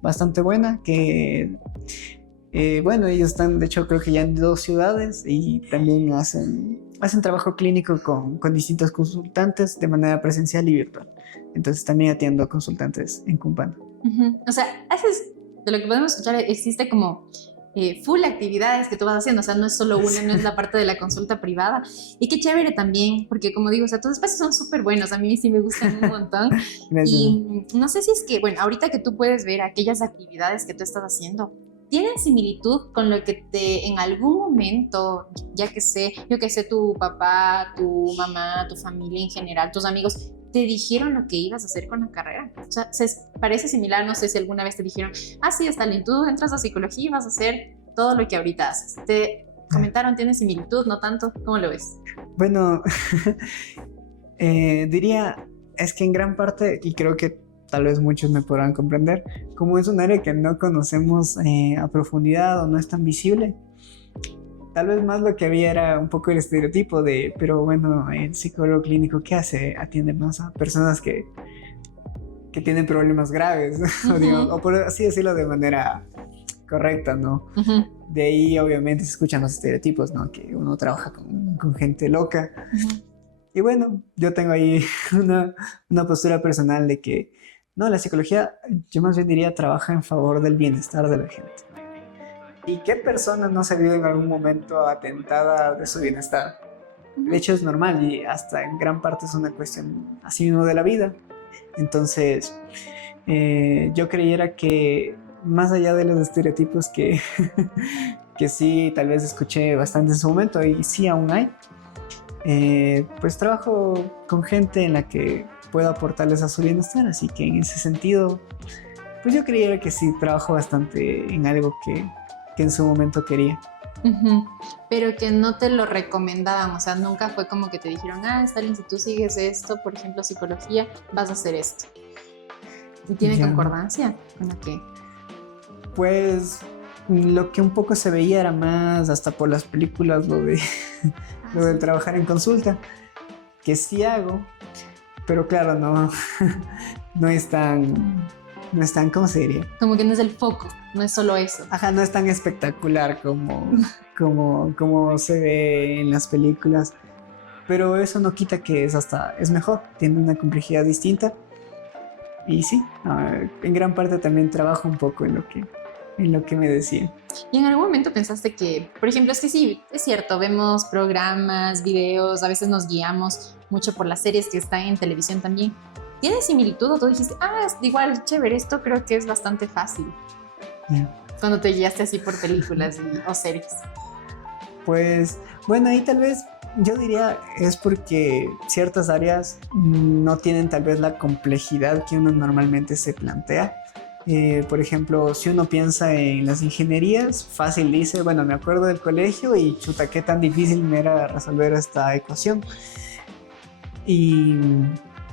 bastante buena, que bueno, ellos están, de hecho, creo que ya en 2 ciudades y también hacen trabajo clínico con distintos consultantes de manera presencial y virtual. Entonces también atiendo consultantes en Cumpana. O sea, haces, de lo que podemos escuchar, existe como full actividades que tú vas haciendo, o sea, no es solo una, no es la parte de la consulta privada. Y qué chévere también, porque como digo, o sea, tus espacios son súper buenos, a mí sí me gustan un montón. Gracias. Y no sé si es que, bueno, ahorita que tú puedes ver aquellas actividades que tú estás haciendo, ¿tienen similitud con lo que en algún momento, ya que sé, yo que sé, tu papá, tu mamá, tu familia en general, tus amigos, te dijeron lo que ibas a hacer con la carrera? O sea, parece similar, no sé si alguna vez te dijeron, ah, sí, Stalin, tú entras a psicología y vas a hacer todo lo que ahorita haces. ¿Te comentaron, tiene similitud, no tanto? ¿Cómo lo ves? Bueno, diría, es que en gran parte, y creo que tal vez muchos me podrán comprender, como es un área que no conocemos a profundidad o no es tan visible, tal vez más lo que había era un poco el estereotipo de, pero bueno, el psicólogo clínico, ¿qué hace? Atiende más a personas que tienen problemas graves, o por así decirlo de manera correcta, ¿no? De ahí obviamente se escuchan los estereotipos, ¿no? Que uno trabaja con gente loca. Y bueno, yo tengo ahí una postura personal de que no, la psicología, yo más bien diría, trabaja en favor del bienestar de la gente. ¿Y qué persona no se vio en algún momento atentada de su bienestar? De hecho es normal y hasta en gran parte es una cuestión así mismo de la vida. Entonces, yo creyera que más allá de los estereotipos que sí, tal vez escuché bastante en su momento y sí aún hay. Pues trabajo con gente en la que puedo aportarles a su bienestar, así que en ese sentido, pues yo creía que sí trabajo bastante en algo que en su momento quería. Ujú. Pero que no te lo recomendaban, o sea, nunca fue como que te dijeron, ah, Stalin, si tú sigues esto, por ejemplo, psicología, vas a hacer esto. ¿Y tiene Ya. concordancia con lo que? Pues lo que un poco se veía era más hasta por las películas lo de trabajar en consulta, que sí hago, pero claro, no, no es tan, no es tan, ¿cómo se diría? Como que no es el foco, no es solo eso. Ajá, no es tan espectacular como se ve en las películas, pero eso no quita que es mejor, tiene una complejidad distinta y sí, en gran parte también trabajo un poco en lo que me decían. ¿Y en algún momento pensaste que, por ejemplo, es que sí, es cierto, vemos programas, videos, a veces nos guiamos mucho por las series que están en televisión también? ¿Tiene similitud o tú dijiste, ah, es igual, chévere, esto creo que es bastante fácil? Yeah. Cuando te guiaste así por películas o series. Pues bueno, ahí tal vez yo diría es porque ciertas áreas no tienen tal vez la complejidad que uno normalmente se plantea. Por ejemplo, si uno piensa en las ingenierías, fácil dice, bueno, me acuerdo del colegio y chuta, qué tan difícil me era resolver esta ecuación. Y,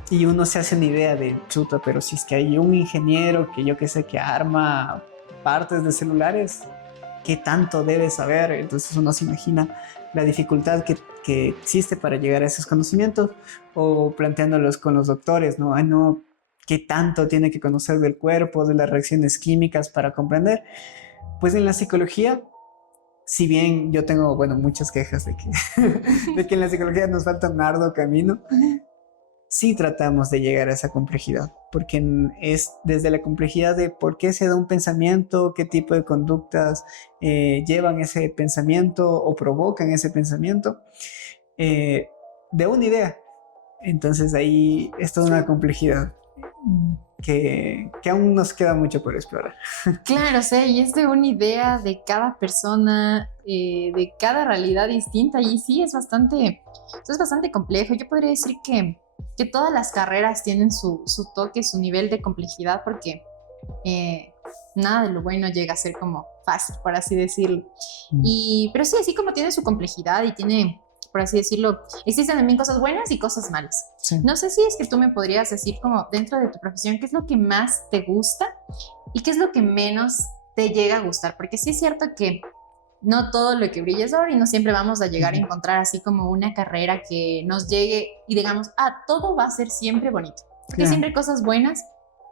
y uno se hace una idea de chuta, pero si es que hay un ingeniero que yo que sé que arma partes de celulares, ¿qué tanto debe saber? Entonces uno se imagina la dificultad que existe para llegar a esos conocimientos o planteándolos con los doctores, ¿no? Ay, no, ¿qué tanto tiene que conocer del cuerpo, de las reacciones químicas para comprender? Pues en la psicología, si bien yo tengo, bueno, muchas quejas de que en la psicología nos falta un arduo camino, sí tratamos de llegar a esa complejidad, porque es desde la complejidad de por qué se da un pensamiento, qué tipo de conductas llevan ese pensamiento o provocan ese pensamiento, eh, de una idea. Entonces ahí es toda una complejidad que aún nos queda mucho por explorar. Claro, o sea, y es de una idea de cada persona, de cada realidad distinta, y sí, es bastante complejo. Yo podría decir que todas las carreras tienen su toque, su nivel de complejidad, porque nada de lo bueno llega a ser como fácil, por así decirlo. Pero sí, así como tiene su complejidad y tiene, por así decirlo, existen también cosas buenas y cosas malas. Sí. No sé si es que tú me podrías decir como dentro de tu profesión, ¿qué es lo que más te gusta y qué es lo que menos te llega a gustar? Porque sí es cierto que no todo lo que brilla es oro y no siempre vamos a llegar a encontrar así como una carrera que nos llegue y digamos, ah, todo va a ser siempre bonito. Porque siempre hay cosas buenas,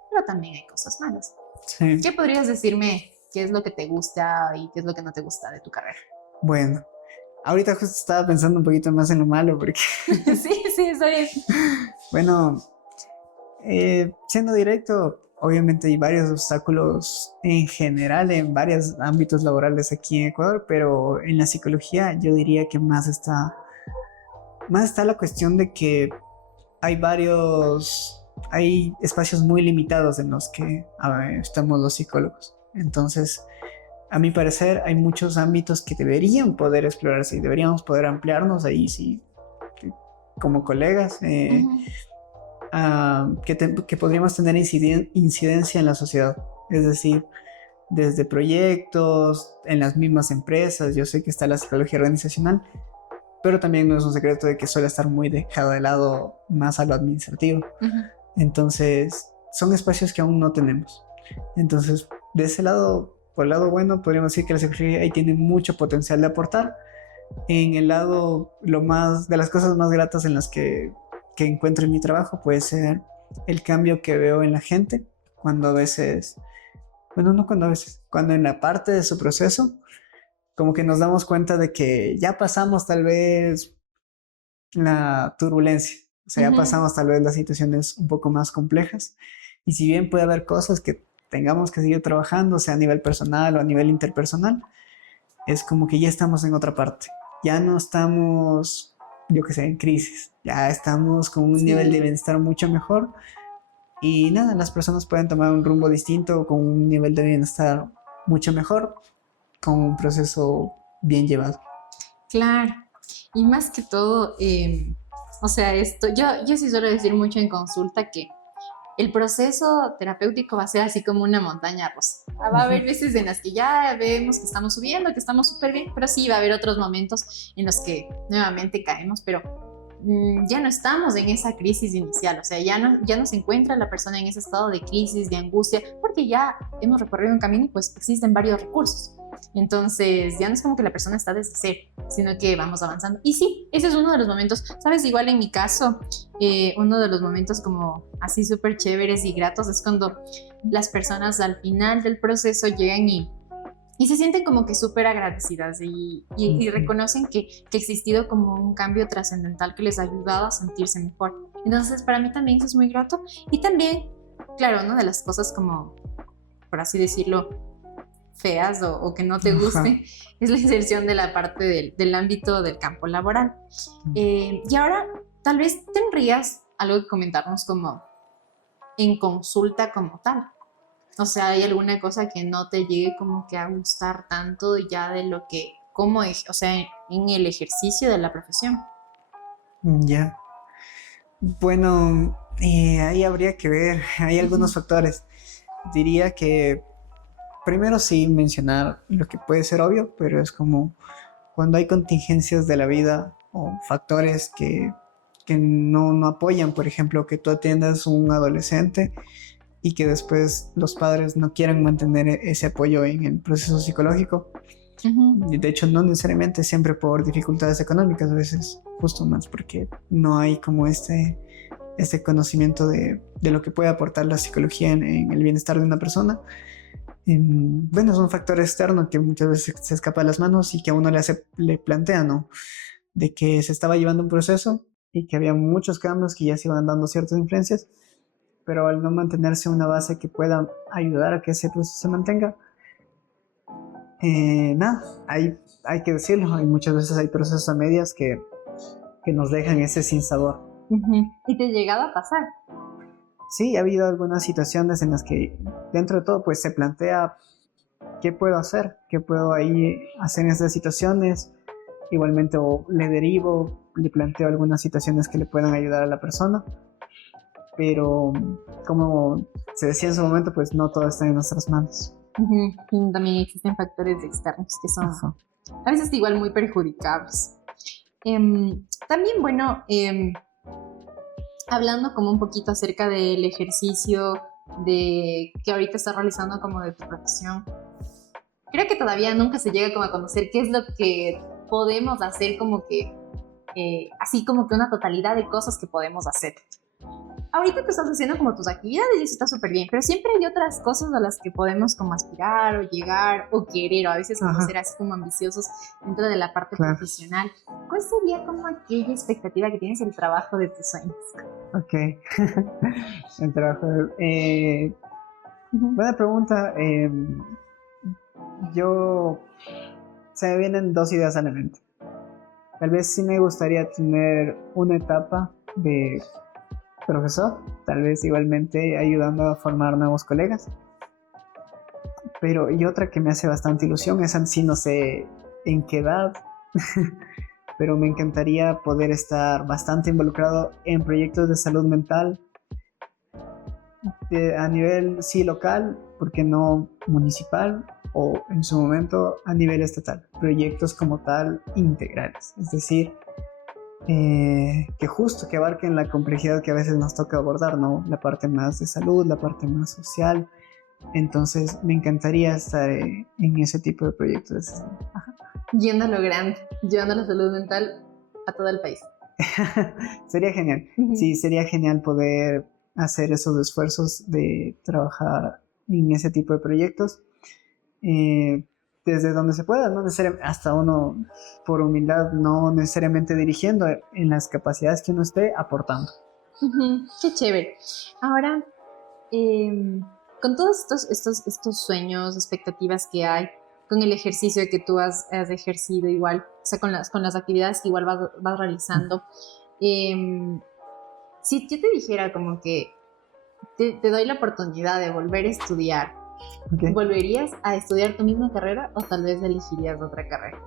pero también hay cosas malas. Sí. ¿Qué podrías decirme qué es lo que te gusta y qué es lo que no te gusta de tu carrera? Bueno, ahorita justo estaba pensando un poquito más en lo malo porque... sí, está bien. Bueno, siendo directo, obviamente hay varios obstáculos en general en varios ámbitos laborales aquí en Ecuador, pero en la psicología yo diría que más está la cuestión de que hay espacios muy limitados en los que estamos los psicólogos. Entonces, a mi parecer, hay muchos ámbitos que deberían poder explorarse y deberíamos poder ampliarnos ahí, sí, como colegas. Que podríamos tener incidencia en la sociedad, es decir, desde proyectos, en las mismas empresas. Yo sé que está la psicología organizacional, pero también no es un secreto de que suele estar muy dejado de lado más a lo administrativo. Entonces, son espacios que aún no tenemos. Entonces, de ese lado, por el lado bueno, podríamos decir que la psicología ahí tiene mucho potencial de aportar. En el lado, de las cosas más gratas en las que encuentro en mi trabajo puede ser el cambio que veo en la gente cuando a veces, bueno, no cuando a veces, cuando en la parte de su proceso, como que nos damos cuenta de que ya pasamos tal vez la turbulencia, o sea, ya pasamos tal vez las situaciones un poco más complejas, y si bien puede haber cosas que tengamos que seguir trabajando, sea a nivel personal o a nivel interpersonal, es como que ya estamos en otra parte, ya no estamos, yo que sé, en crisis, ya estamos con un nivel de bienestar mucho mejor, y nada, las personas pueden tomar un rumbo distinto con un nivel de bienestar mucho mejor, con un proceso bien llevado. Claro, y más que todo, o sea, yo sí suelo decir mucho en consulta que el proceso terapéutico va a ser así como una montaña rusa. Va a haber veces en las que ya vemos que estamos subiendo, que estamos súper bien, pero sí va a haber otros momentos en los que nuevamente caemos, pero ya no estamos en esa crisis inicial, o sea, ya no se encuentra la persona en ese estado de crisis, de angustia, porque ya hemos recorrido un camino y pues existen varios recursos. Entonces, ya no es como que la persona está desde cero, sino que vamos avanzando. Y sí, ese es uno de los momentos, ¿sabes? Igual en mi caso, uno de los momentos como así súper chéveres y gratos es cuando las personas al final del proceso llegan y se sienten como que súper agradecidas y reconocen que ha existido como un cambio trascendental que les ha ayudado a sentirse mejor. Entonces, para mí también eso es muy grato. Y también, claro, una de las cosas como, por así decirlo, feas o que no te guste, es la inserción de la parte del ámbito del campo laboral. Y ahora, tal vez tendrías algo que comentarnos como en consulta como tal. O sea, ¿hay alguna cosa que no te llegue como que a gustar tanto ya de lo que, como, o sea, en el ejercicio de la profesión? Ya. Bueno, ahí habría que ver, hay algunos factores. Diría que primero sí mencionar lo que puede ser obvio, pero es como cuando hay contingencias de la vida o factores que no apoyan, por ejemplo, que tú atiendas un adolescente y que después los padres no quieran mantener ese apoyo en el proceso psicológico. De hecho, no necesariamente siempre por dificultades económicas, a veces justo más porque no hay como este conocimiento de lo que puede aportar la psicología en el bienestar de una persona. Bueno, es un factor externo que muchas veces se escapa de las manos y que a uno le plantea, ¿no? De que se estaba llevando un proceso y que había muchos cambios que ya se iban dando ciertas influencias, pero al no mantenerse una base que pueda ayudar a que ese proceso se mantenga, nada, hay que decirlo, y muchas veces hay procesos a medias que nos dejan ese sinsabor. ¿Y te ha llegado a pasar? Sí, ha habido algunas situaciones en las que dentro de todo pues se plantea qué puedo hacer, qué puedo ahí hacer en estas situaciones. Igualmente o le derivo, le planteo algunas situaciones que le puedan ayudar a la persona, pero como se decía en su momento, pues no todo está en nuestras manos. Y también existen factores externos que son a veces igual muy perjudicables. También, bueno, hablando como un poquito acerca del ejercicio que ahorita estás realizando como de tu profesión, creo que todavía nunca se llega como a conocer qué es lo que podemos hacer como que, así como que una totalidad de cosas que podemos hacer. Ahorita tú estás haciendo como tus actividades y eso está súper bien, pero siempre hay otras cosas a las que podemos como aspirar o llegar o querer o a veces como ser así como ambiciosos dentro de la parte profesional. ¿Cuál sería como aquella expectativa que tienes el trabajo de tus sueños? Ok, el trabajo buena pregunta. Se me vienen dos ideas a la mente. Tal vez sí me gustaría tener una etapa de profesor, tal vez igualmente ayudando a formar nuevos colegas. Pero y otra que me hace bastante ilusión, esa sí no sé en qué edad, pero me encantaría poder estar bastante involucrado en proyectos de salud mental a nivel sí local, porque no municipal, o en su momento a nivel estatal, proyectos como tal integrales, es decir, que justo que abarquen la complejidad que a veces nos toca abordar, ¿no? La parte más de salud, la parte más social. Entonces me encantaría estar en ese tipo de proyectos. Yendo a lo grande, llevando la salud mental a todo el país. Sería genial. Sí, sería genial poder hacer esos esfuerzos de trabajar en ese tipo de proyectos. Desde donde se pueda, no necesariamente hasta uno por humildad, no necesariamente dirigiendo, en las capacidades que uno esté aportando. Qué chévere. Ahora, con todos estos sueños, expectativas que hay, con el ejercicio que tú has ejercido igual, o sea, con las actividades que igual vas realizando, si yo te dijera como que te doy la oportunidad de volver a estudiar, Ok. ¿Volverías a estudiar tu misma carrera o tal vez elegirías otra carrera?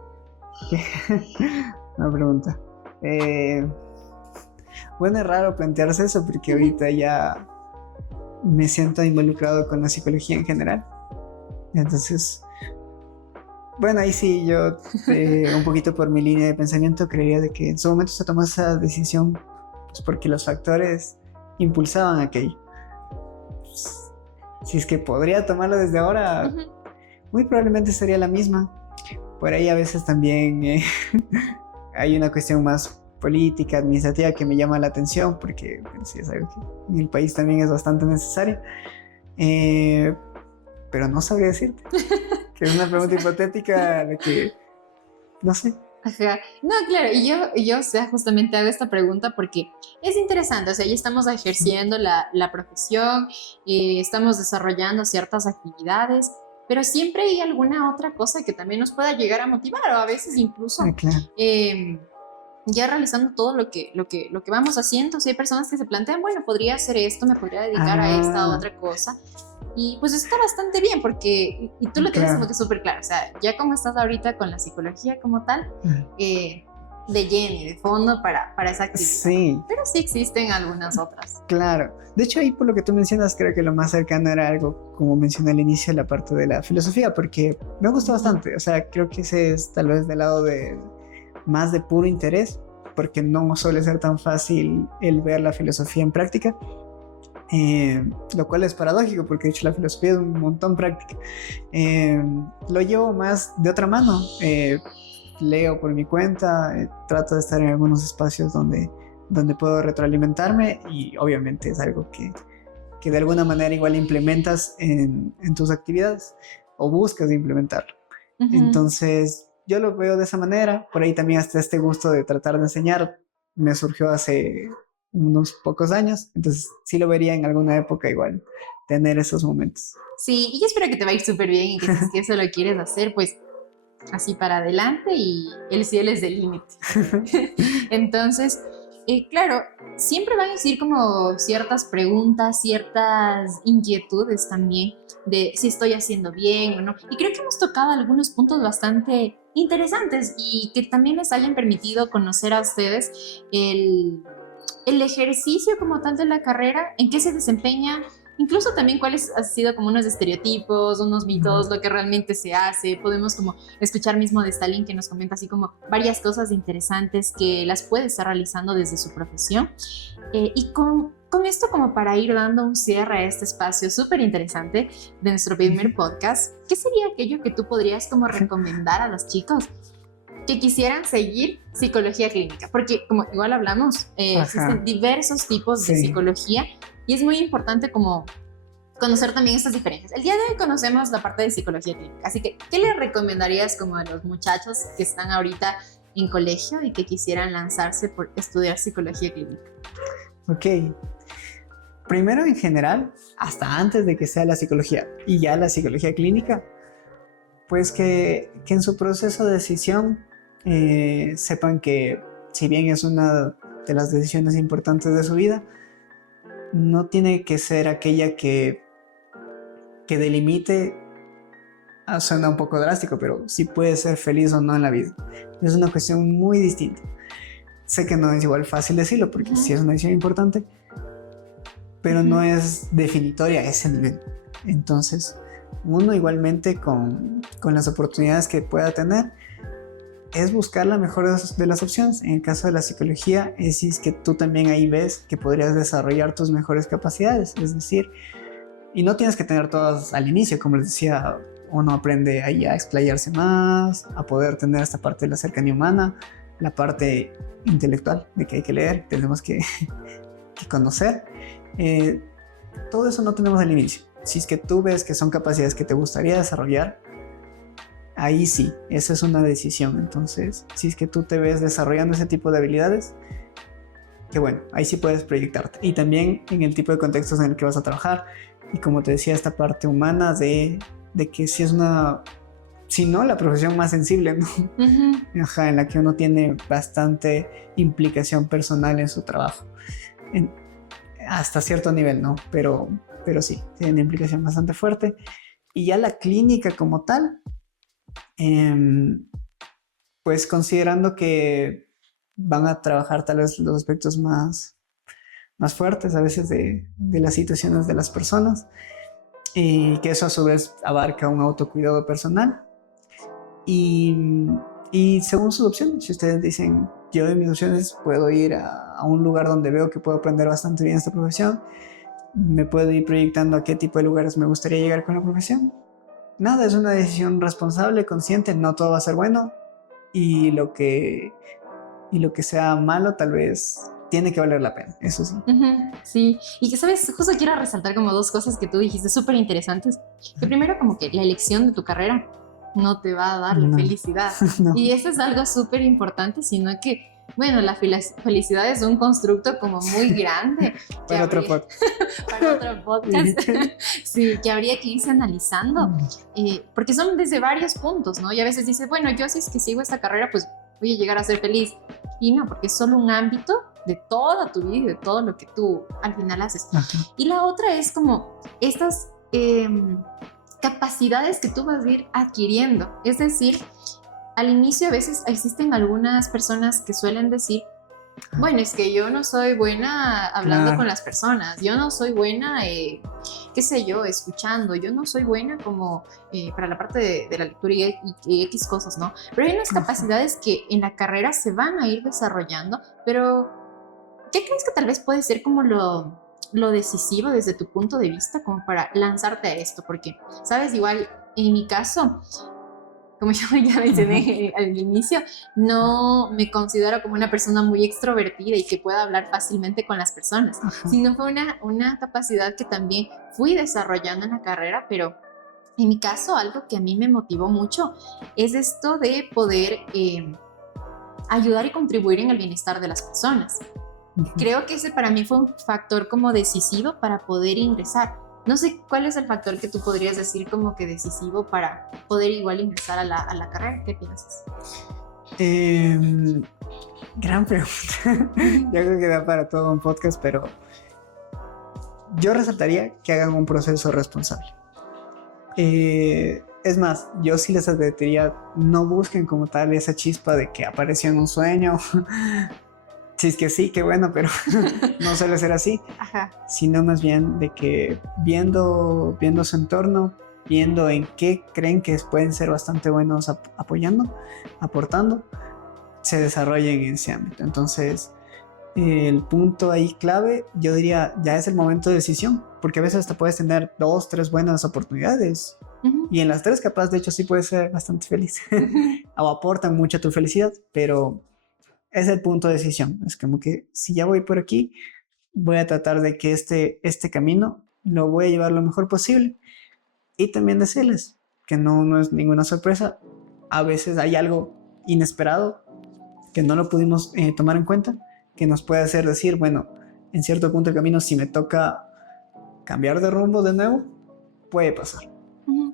Una pregunta. Bueno, es raro plantearse eso porque ahorita ya me siento involucrado con la psicología en general. Entonces, bueno, ahí sí yo, un poquito por mi línea de pensamiento, creería de que en su momento se tomó esa decisión pues, porque los factores impulsaban aquello. Pues, si es que podría tomarlo desde ahora, muy probablemente sería la misma. Por ahí a veces también hay una cuestión más política, administrativa que me llama la atención porque bueno, sí es algo que en el país también es bastante necesario. Pero no sabría decirte. Que es una pregunta hipotética de que no sé. Ajá. No, claro, y yo, o sea, justamente hago esta pregunta porque es interesante, o sea, ya estamos ejerciendo la profesión, estamos desarrollando ciertas actividades, pero siempre hay alguna otra cosa que también nos pueda llegar a motivar, o a veces incluso Claro. ya realizando todo lo que vamos haciendo, si hay personas que se plantean, bueno, podría hacer esto, me podría dedicar a esta otra cosa. Y pues está bastante bien porque, y tú lo tienes Claro. como que súper claro, o sea, ya como estás ahorita con la psicología como tal, de lleno y de fondo para esa actividad. Sí, Pero sí existen algunas otras. claro. De hecho, ahí por lo que tú mencionas, creo que lo más cercano era algo, como mencioné al inicio, la parte de la filosofía, porque me gusta bastante. O sea, creo que ese es tal vez del lado de más de puro interés, porque no suele ser tan fácil el ver la filosofía en práctica. Lo cual es paradójico porque de hecho la filosofía es un montón práctica. Lo llevo más de otra mano. Leo por mi cuenta, trato de estar en algunos espacios donde puedo retroalimentarme y obviamente es algo que de alguna manera igual implementas en tus actividades o buscas implementarlo. Entonces yo lo veo de esa manera. Por ahí también hasta este gusto de tratar de enseñar me surgió hace unos pocos años, entonces sí lo vería en alguna época igual, tener esos momentos. Sí, y yo espero que te vaya súper bien y que si es que eso lo quieres hacer, pues así para adelante y el cielo es el límite. Entonces, claro, siempre van a existir como ciertas preguntas, ciertas inquietudes también de si estoy haciendo bien o no. Y creo que hemos tocado algunos puntos bastante interesantes y que también les hayan permitido conocer a ustedes el ejercicio como tal de la carrera, en qué se desempeña, incluso también cuáles han sido como unos estereotipos, unos mitos, lo que realmente se hace. Podemos como escuchar mismo de Stalin que nos comenta así como varias cosas interesantes que las puede estar realizando desde su profesión. Y con esto como para ir dando un cierre a este espacio súper interesante de nuestro primer podcast, ¿qué sería aquello que tú podrías como recomendar a los chicos que quisieran seguir psicología clínica? Porque como igual hablamos, existen diversos tipos de psicología y es muy importante como conocer también estas diferencias. El día de hoy conocemos la parte de psicología clínica, así que ¿qué le recomendarías como a los muchachos que están ahorita en colegio y que quisieran lanzarse por estudiar psicología clínica? Ok. Primero, en general, hasta antes de que sea la psicología y ya la psicología clínica, pues que en su proceso de decisión sepan que si bien es una de las decisiones importantes de su vida, no tiene que ser aquella que delimite, suena un poco drástico, pero sí puede ser feliz o no en la vida. Es una cuestión muy distinta. Sé que no es igual fácil decirlo porque sí es una decisión importante, pero no es definitoria a ese nivel. Entonces, uno igualmente con las oportunidades que pueda tener es buscar la mejor de las opciones. En el caso de la psicología, es que tú también ahí ves que podrías desarrollar tus mejores capacidades, es decir, y no tienes que tener todas al inicio, como les decía, uno aprende ahí a explayarse más, a poder tener esta parte de la cercanía humana, la parte intelectual de que hay que leer, tenemos que conocer. Todo eso no tenemos al inicio. Si es que tú ves que son capacidades que te gustaría desarrollar, ahí sí, esa es una decisión. Entonces, si es que tú te ves desarrollando ese tipo de habilidades, que bueno, ahí sí puedes proyectarte. Y también en el tipo de contextos en el que vas a trabajar. Y como te decía, esta parte humana de que si es si no, la profesión más sensible, ¿no? Ajá, en la que uno tiene bastante implicación personal en su trabajo. Hasta cierto nivel, ¿no? Pero sí, tiene una implicación bastante fuerte. Y ya la clínica como tal, pues considerando que van a trabajar tal vez los aspectos más fuertes a veces de las situaciones de las personas, y que eso a su vez abarca un autocuidado personal. Y según sus opciones, si ustedes dicen, yo de mis opciones puedo ir a un lugar donde veo que puedo aprender bastante bien esta profesión, me puedo ir proyectando a qué tipo de lugares me gustaría llegar con la profesión. Nada, es una decisión responsable, consciente, no todo va a ser bueno, y lo que sea malo tal vez tiene que valer la pena, eso sí. Sí, y que sabes, justo quiero resaltar como dos cosas que tú dijiste súper interesantes. Que primero, como que la elección de tu carrera no te va a dar la felicidad. No. Y eso es algo súper importante, sino que, bueno, la felicidad es un constructo como muy grande. Para otro podcast. Para otro podcast. Sí, que habría que irse analizando, porque son desde varios puntos, ¿no? Y a veces dices, bueno, yo si es que sigo esta carrera, pues voy a llegar a ser feliz. Y no, porque es solo un ámbito de toda tu vida y de todo lo que tú al final haces. Ajá. Y la otra es como estas capacidades que tú vas a ir adquiriendo. Es decir, al inicio a veces existen algunas personas que suelen decir, bueno, es que yo no soy buena hablando con las personas, yo no soy buena, qué sé yo, escuchando, yo no soy buena como para la parte de la lectura y X cosas, ¿no? Pero hay unas capacidades que en la carrera se van a ir desarrollando, pero ¿qué crees que tal vez puede ser como lo decisivo desde tu punto de vista como para lanzarte a esto? Porque, sabes, igual en mi caso, como yo ya mencioné al inicio, no me considero como una persona muy extrovertida y que pueda hablar fácilmente con las personas, sino fue una capacidad que también fui desarrollando en la carrera, pero en mi caso algo que a mí me motivó mucho es esto de poder ayudar y contribuir en el bienestar de las personas. Creo que ese para mí fue un factor como decisivo para poder ingresar. No sé cuál es el factor que tú podrías decir como que decisivo para poder igual ingresar a la carrera. ¿Qué piensas? Gran pregunta. Yo creo que da para todo un podcast, pero yo resaltaría que hagan un proceso responsable. Es más, yo sí les advertiría, no busquen como tal esa chispa de que apareció en un sueño. Si es que sí, qué bueno, pero no suele ser así. Ajá. Sino más bien de que viendo su entorno, viendo en qué creen que pueden ser bastante buenos apoyando, aportando, se desarrollen en ese ámbito. Entonces, el punto ahí clave, yo diría, ya es el momento de decisión, porque a veces hasta puedes tener 2, 3 buenas oportunidades, y en las 3 capaz, de hecho, sí puedes ser bastante feliz, o aportan mucho a tu felicidad, pero es el punto de decisión. Es como que si ya voy por aquí, voy a tratar de que este camino lo voy a llevar lo mejor posible. Y también decirles que no es ninguna sorpresa. A veces hay algo inesperado que no lo pudimos tomar en cuenta, que nos puede hacer decir, bueno, en cierto punto del camino, si me toca cambiar de rumbo de nuevo, puede pasar.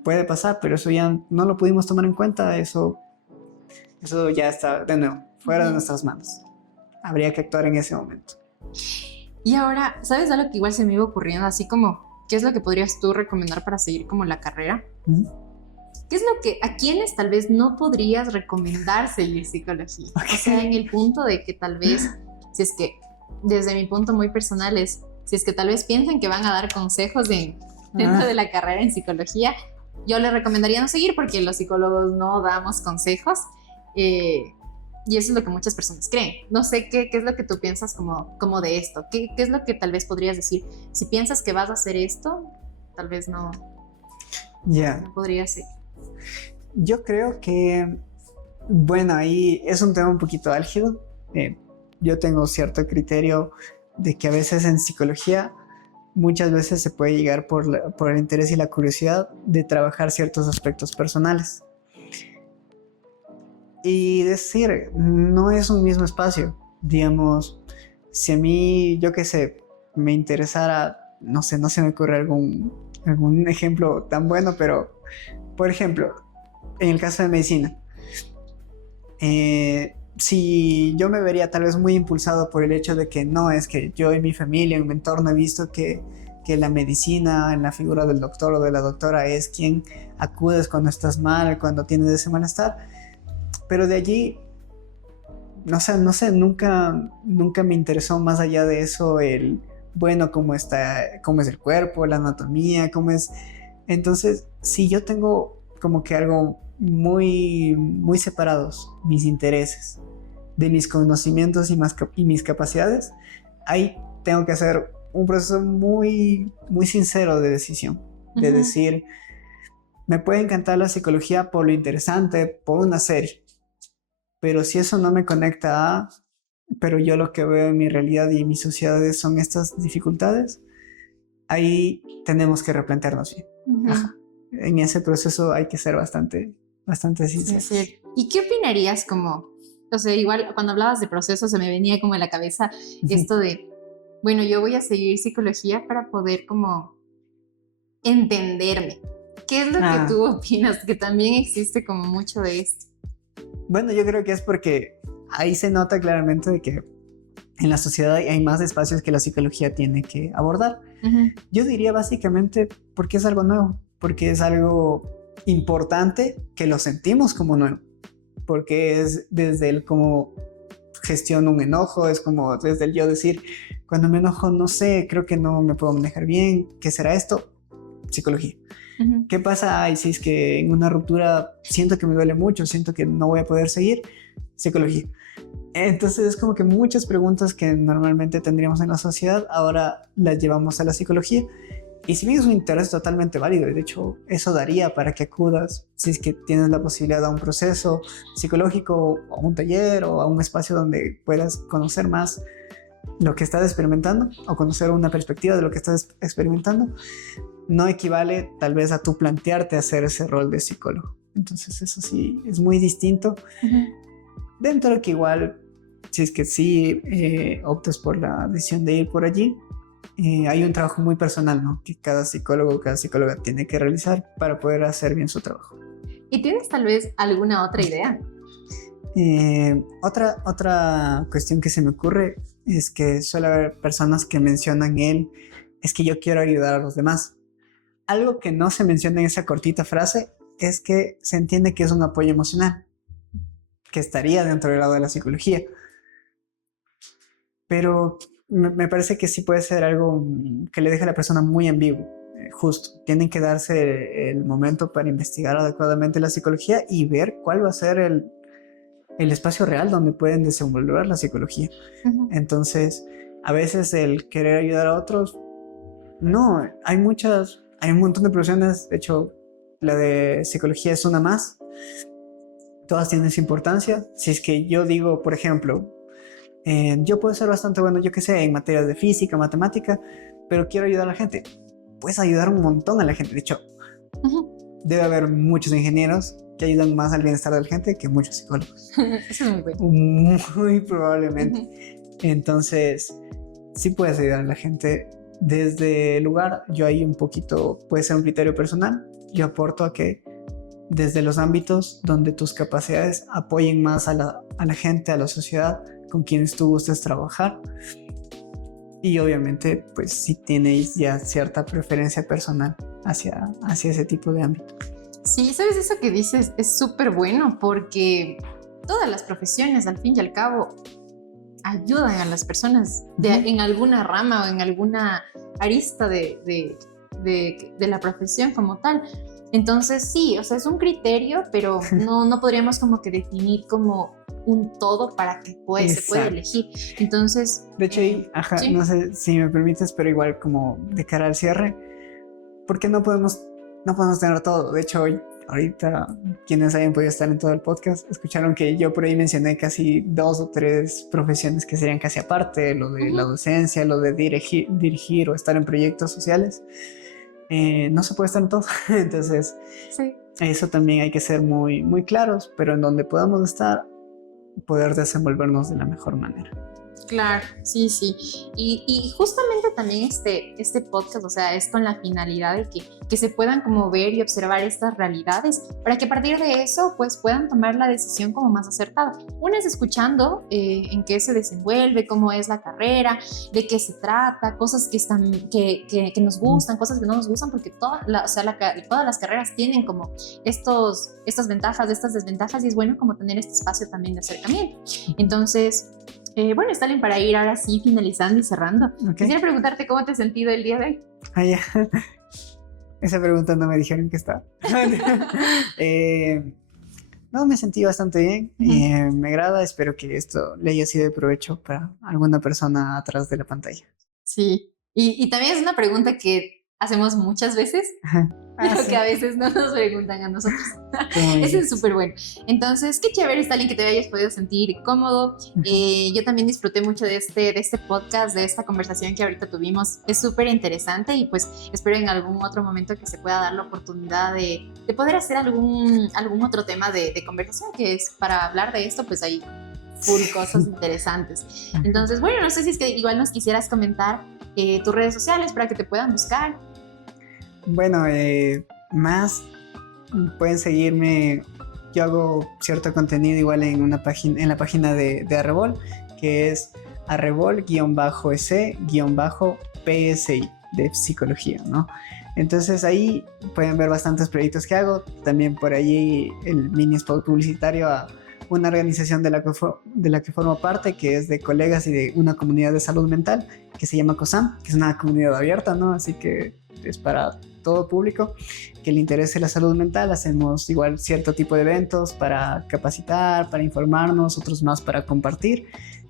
Puede pasar, pero eso ya no lo pudimos tomar en cuenta. Eso ya está de nuevo fuera de nuestras manos. Habría que actuar en ese momento. Y ahora, ¿sabes algo que igual se me iba ocurriendo? Así como, ¿qué es lo que podrías tú recomendar para seguir como la carrera? ¿Qué es lo que, a quienes tal vez no podrías recomendar seguir psicología? Okay. O sea, en el punto de que tal vez, si es que, desde mi punto muy personal es, si es que tal vez piensan que van a dar consejos dentro de la carrera en psicología, yo les recomendaría no seguir porque los psicólogos no damos consejos. Y eso es lo que muchas personas creen. No sé qué es lo que tú piensas como de esto. ¿Qué es lo que tal vez podrías decir? Si piensas que vas a hacer esto, tal vez no podría ser. Yo creo que, bueno, ahí es un tema un poquito álgido. Yo tengo cierto criterio de que a veces en psicología muchas veces se puede llegar por el interés y la curiosidad de trabajar ciertos aspectos personales. Y decir, no es un mismo espacio. Digamos, si a mí, yo qué sé, me interesara, no sé, no se me ocurre algún ejemplo tan bueno, pero, por ejemplo, en el caso de medicina, si yo me vería tal vez muy impulsado por el hecho de que no, es que yo y mi familia, en mi entorno he visto que que la medicina, en la figura del doctor o de la doctora, es quien acudes cuando estás mal, cuando tienes ese malestar. Pero de allí, no sé, nunca me interesó más allá de eso bueno, cómo es el cuerpo, la anatomía, cómo es. Entonces, si yo tengo como que algo muy, muy separados, mis intereses, de mis conocimientos y mis capacidades, ahí tengo que hacer un proceso muy, muy sincero de decisión, de decir, me puede encantar la psicología por lo interesante, por una serie, pero si eso no me conecta pero yo lo que veo en mi realidad y en mis sociedades son estas dificultades, ahí tenemos que replantearnos bien. Ajá. En ese proceso hay que ser bastante sinceros. Sí. ¿Y qué opinarías como, o sea, igual cuando hablabas de proceso se me venía como en la cabeza esto de, bueno, yo voy a seguir psicología para poder como entenderme? ¿Qué es lo que tú opinas? Que también existe como mucho de esto. Bueno, yo creo que es porque ahí se nota claramente de que en la sociedad hay más espacios que la psicología tiene que abordar. Yo diría básicamente porque es algo nuevo, porque es algo importante que lo sentimos como nuevo, porque es desde el cómo gestiono un enojo, es como desde el yo decir, cuando me enojo no sé, creo que no me puedo manejar bien, ¿qué será esto? Psicología. ¿Qué pasa? Ay, si es que en una ruptura siento que me duele mucho, siento que no voy a poder seguir, psicología. Entonces es como que muchas preguntas que normalmente tendríamos en la sociedad ahora las llevamos a la psicología, y si bien es un interés totalmente válido, y de hecho eso daría para que acudas si es que tienes la posibilidad a un proceso psicológico o a un taller o a un espacio donde puedas conocer más lo que estás experimentando o conocer una perspectiva de lo que estás experimentando, no equivale tal vez a tú plantearte hacer ese rol de psicólogo. Entonces eso sí es muy distinto. Dentro de que igual, si es que sí optas por la decisión de ir por allí, hay un trabajo muy personal, ¿no? Que cada psicólogo o cada psicóloga tiene que realizar para poder hacer bien su trabajo. ¿Y tienes tal vez alguna otra idea? Otra cuestión que se me ocurre es que suele haber personas que mencionan es que yo quiero ayudar a los demás. Algo que no se menciona en esa cortita frase es que se entiende que es un apoyo emocional, que estaría dentro del lado de la psicología. Pero me parece que sí puede ser algo que le deja a la persona muy ambiguo. Justo, tienen que darse el momento para investigar adecuadamente la psicología y ver cuál va a ser el espacio real donde pueden desenvolver la psicología. Entonces, a veces el querer ayudar a otros, no, hay un montón de profesiones, de hecho, la de psicología es una más. Todas tienen su importancia. Si es que yo digo, por ejemplo, yo puedo ser bastante bueno, yo que sé, en materias de física, matemática, pero quiero ayudar a la gente. Puedes ayudar un montón a la gente. De hecho, debe haber muchos ingenieros que ayudan más al bienestar de la gente que muchos psicólogos. Eso es muy bueno. Muy probablemente. Entonces, sí puedes ayudar a la gente desde el lugar. Yo ahí un poquito, puede ser un criterio personal. Yo aporto a que desde los ámbitos donde tus capacidades apoyen más a la gente, a la sociedad con quienes tú gustes trabajar. Y obviamente, pues si tienes ya cierta preferencia personal hacia ese tipo de ámbito. Sí, sabes, eso que dices es súper bueno porque todas las profesiones, al fin y al cabo, ayudan a las personas en alguna rama o en alguna arista de la profesión como tal. Entonces sí, o sea, es un criterio, pero no podríamos como que definir como un todo para que se pueda elegir. Entonces, de hecho, ¿sí? No sé si me permites, pero igual como de cara al cierre, ¿por qué no podemos tener todo? De hecho, ahorita quienes hayan podido estar en todo el podcast escucharon que yo por ahí mencioné casi 2 o 3 profesiones que serían casi aparte, lo de la docencia, lo de dirigir o estar en proyectos sociales. No se puede estar en todo. Entonces, sí, eso también hay que ser muy, muy claros, pero en donde podamos estar, poder desenvolvernos de la mejor manera. Claro, sí, sí. Y justamente también este podcast, o sea, es con la finalidad de que se puedan como ver y observar estas realidades para que a partir de eso pues puedan tomar la decisión como más acertada. Una es escuchando en qué se desenvuelve, cómo es la carrera, de qué se trata, cosas que nos gustan, cosas que no nos gustan, porque todas las carreras tienen como estas ventajas, estas desventajas, y es bueno como tener este espacio también de acercamiento. Entonces, bueno, Stalin, para ir ahora sí finalizando y cerrando, Okay. quisiera preguntarte cómo te has sentido el día de hoy. Ah, ya. Esa pregunta no me dijeron que estaba. No, me sentí bastante bien. Me agrada. Espero que esto le haya sido de provecho para alguna persona atrás de la pantalla. Sí, y también es una pregunta que hacemos muchas veces, pero Sí. que a veces no nos preguntan a nosotros. Muy Eso bien. es súper bueno. Entonces, qué chévere, Stalin, que te hayas podido sentir cómodo. Yo también disfruté mucho de este podcast, de esta conversación que ahorita tuvimos. Es súper interesante y pues espero en algún otro momento que se pueda dar la oportunidad de poder hacer algún otro tema de conversación, que es para hablar de esto, pues hay full cosas interesantes. Entonces, bueno, no sé si es que igual nos quisieras comentar tus redes sociales para que te puedan buscar. Bueno, más pueden seguirme. Yo hago cierto contenido igual en la página de Arrebol, que es arrebol-ec-psi de psicología, ¿no? Entonces ahí pueden ver bastantes proyectos que hago. También por allí el mini spot publicitario a una organización de la que formo parte, que es de colegas y de una comunidad de salud mental que se llama COSAM, que es una comunidad abierta, ¿no? Así que es para todo público que le interese la salud mental. Hacemos igual cierto tipo de eventos para capacitar, para informarnos, otros más para compartir.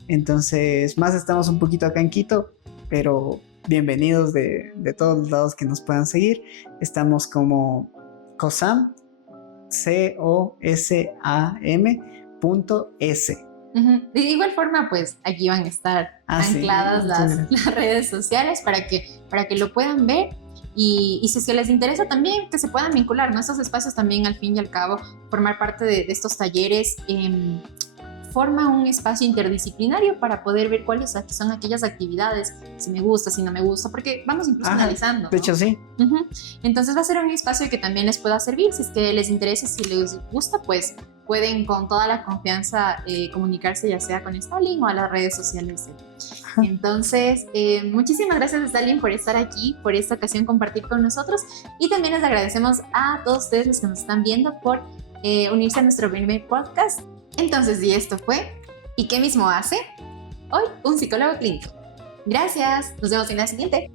Entonces, más estamos un poquito acá en Quito, pero bienvenidos de todos los lados que nos puedan seguir. Estamos como COSAM, COSAM.S. De igual forma, pues aquí van a estar ancladas las redes sociales para que lo puedan ver. Y si es que les interesa también que se puedan vincular, ¿no? Estos espacios también, al fin y al cabo, formar parte de estos talleres forma un espacio interdisciplinario para poder ver cuáles son aquellas actividades, si me gusta, si no me gusta, porque vamos incluso analizando, ¿no? De hecho, sí. Entonces va a ser un espacio que también les pueda servir. Si es que les interesa, si les gusta, pues pueden con toda la confianza comunicarse, ya sea con Stalin o a las redes sociales. Entonces, muchísimas gracias, Stalin, por estar aquí, por esta ocasión compartir con nosotros, y también les agradecemos a todos ustedes los que nos están viendo por unirse a nuestro primer podcast. Entonces, y esto fue ¿Y qué mismo hace? Hoy, un psicólogo clínico. Gracias, nos vemos en la siguiente.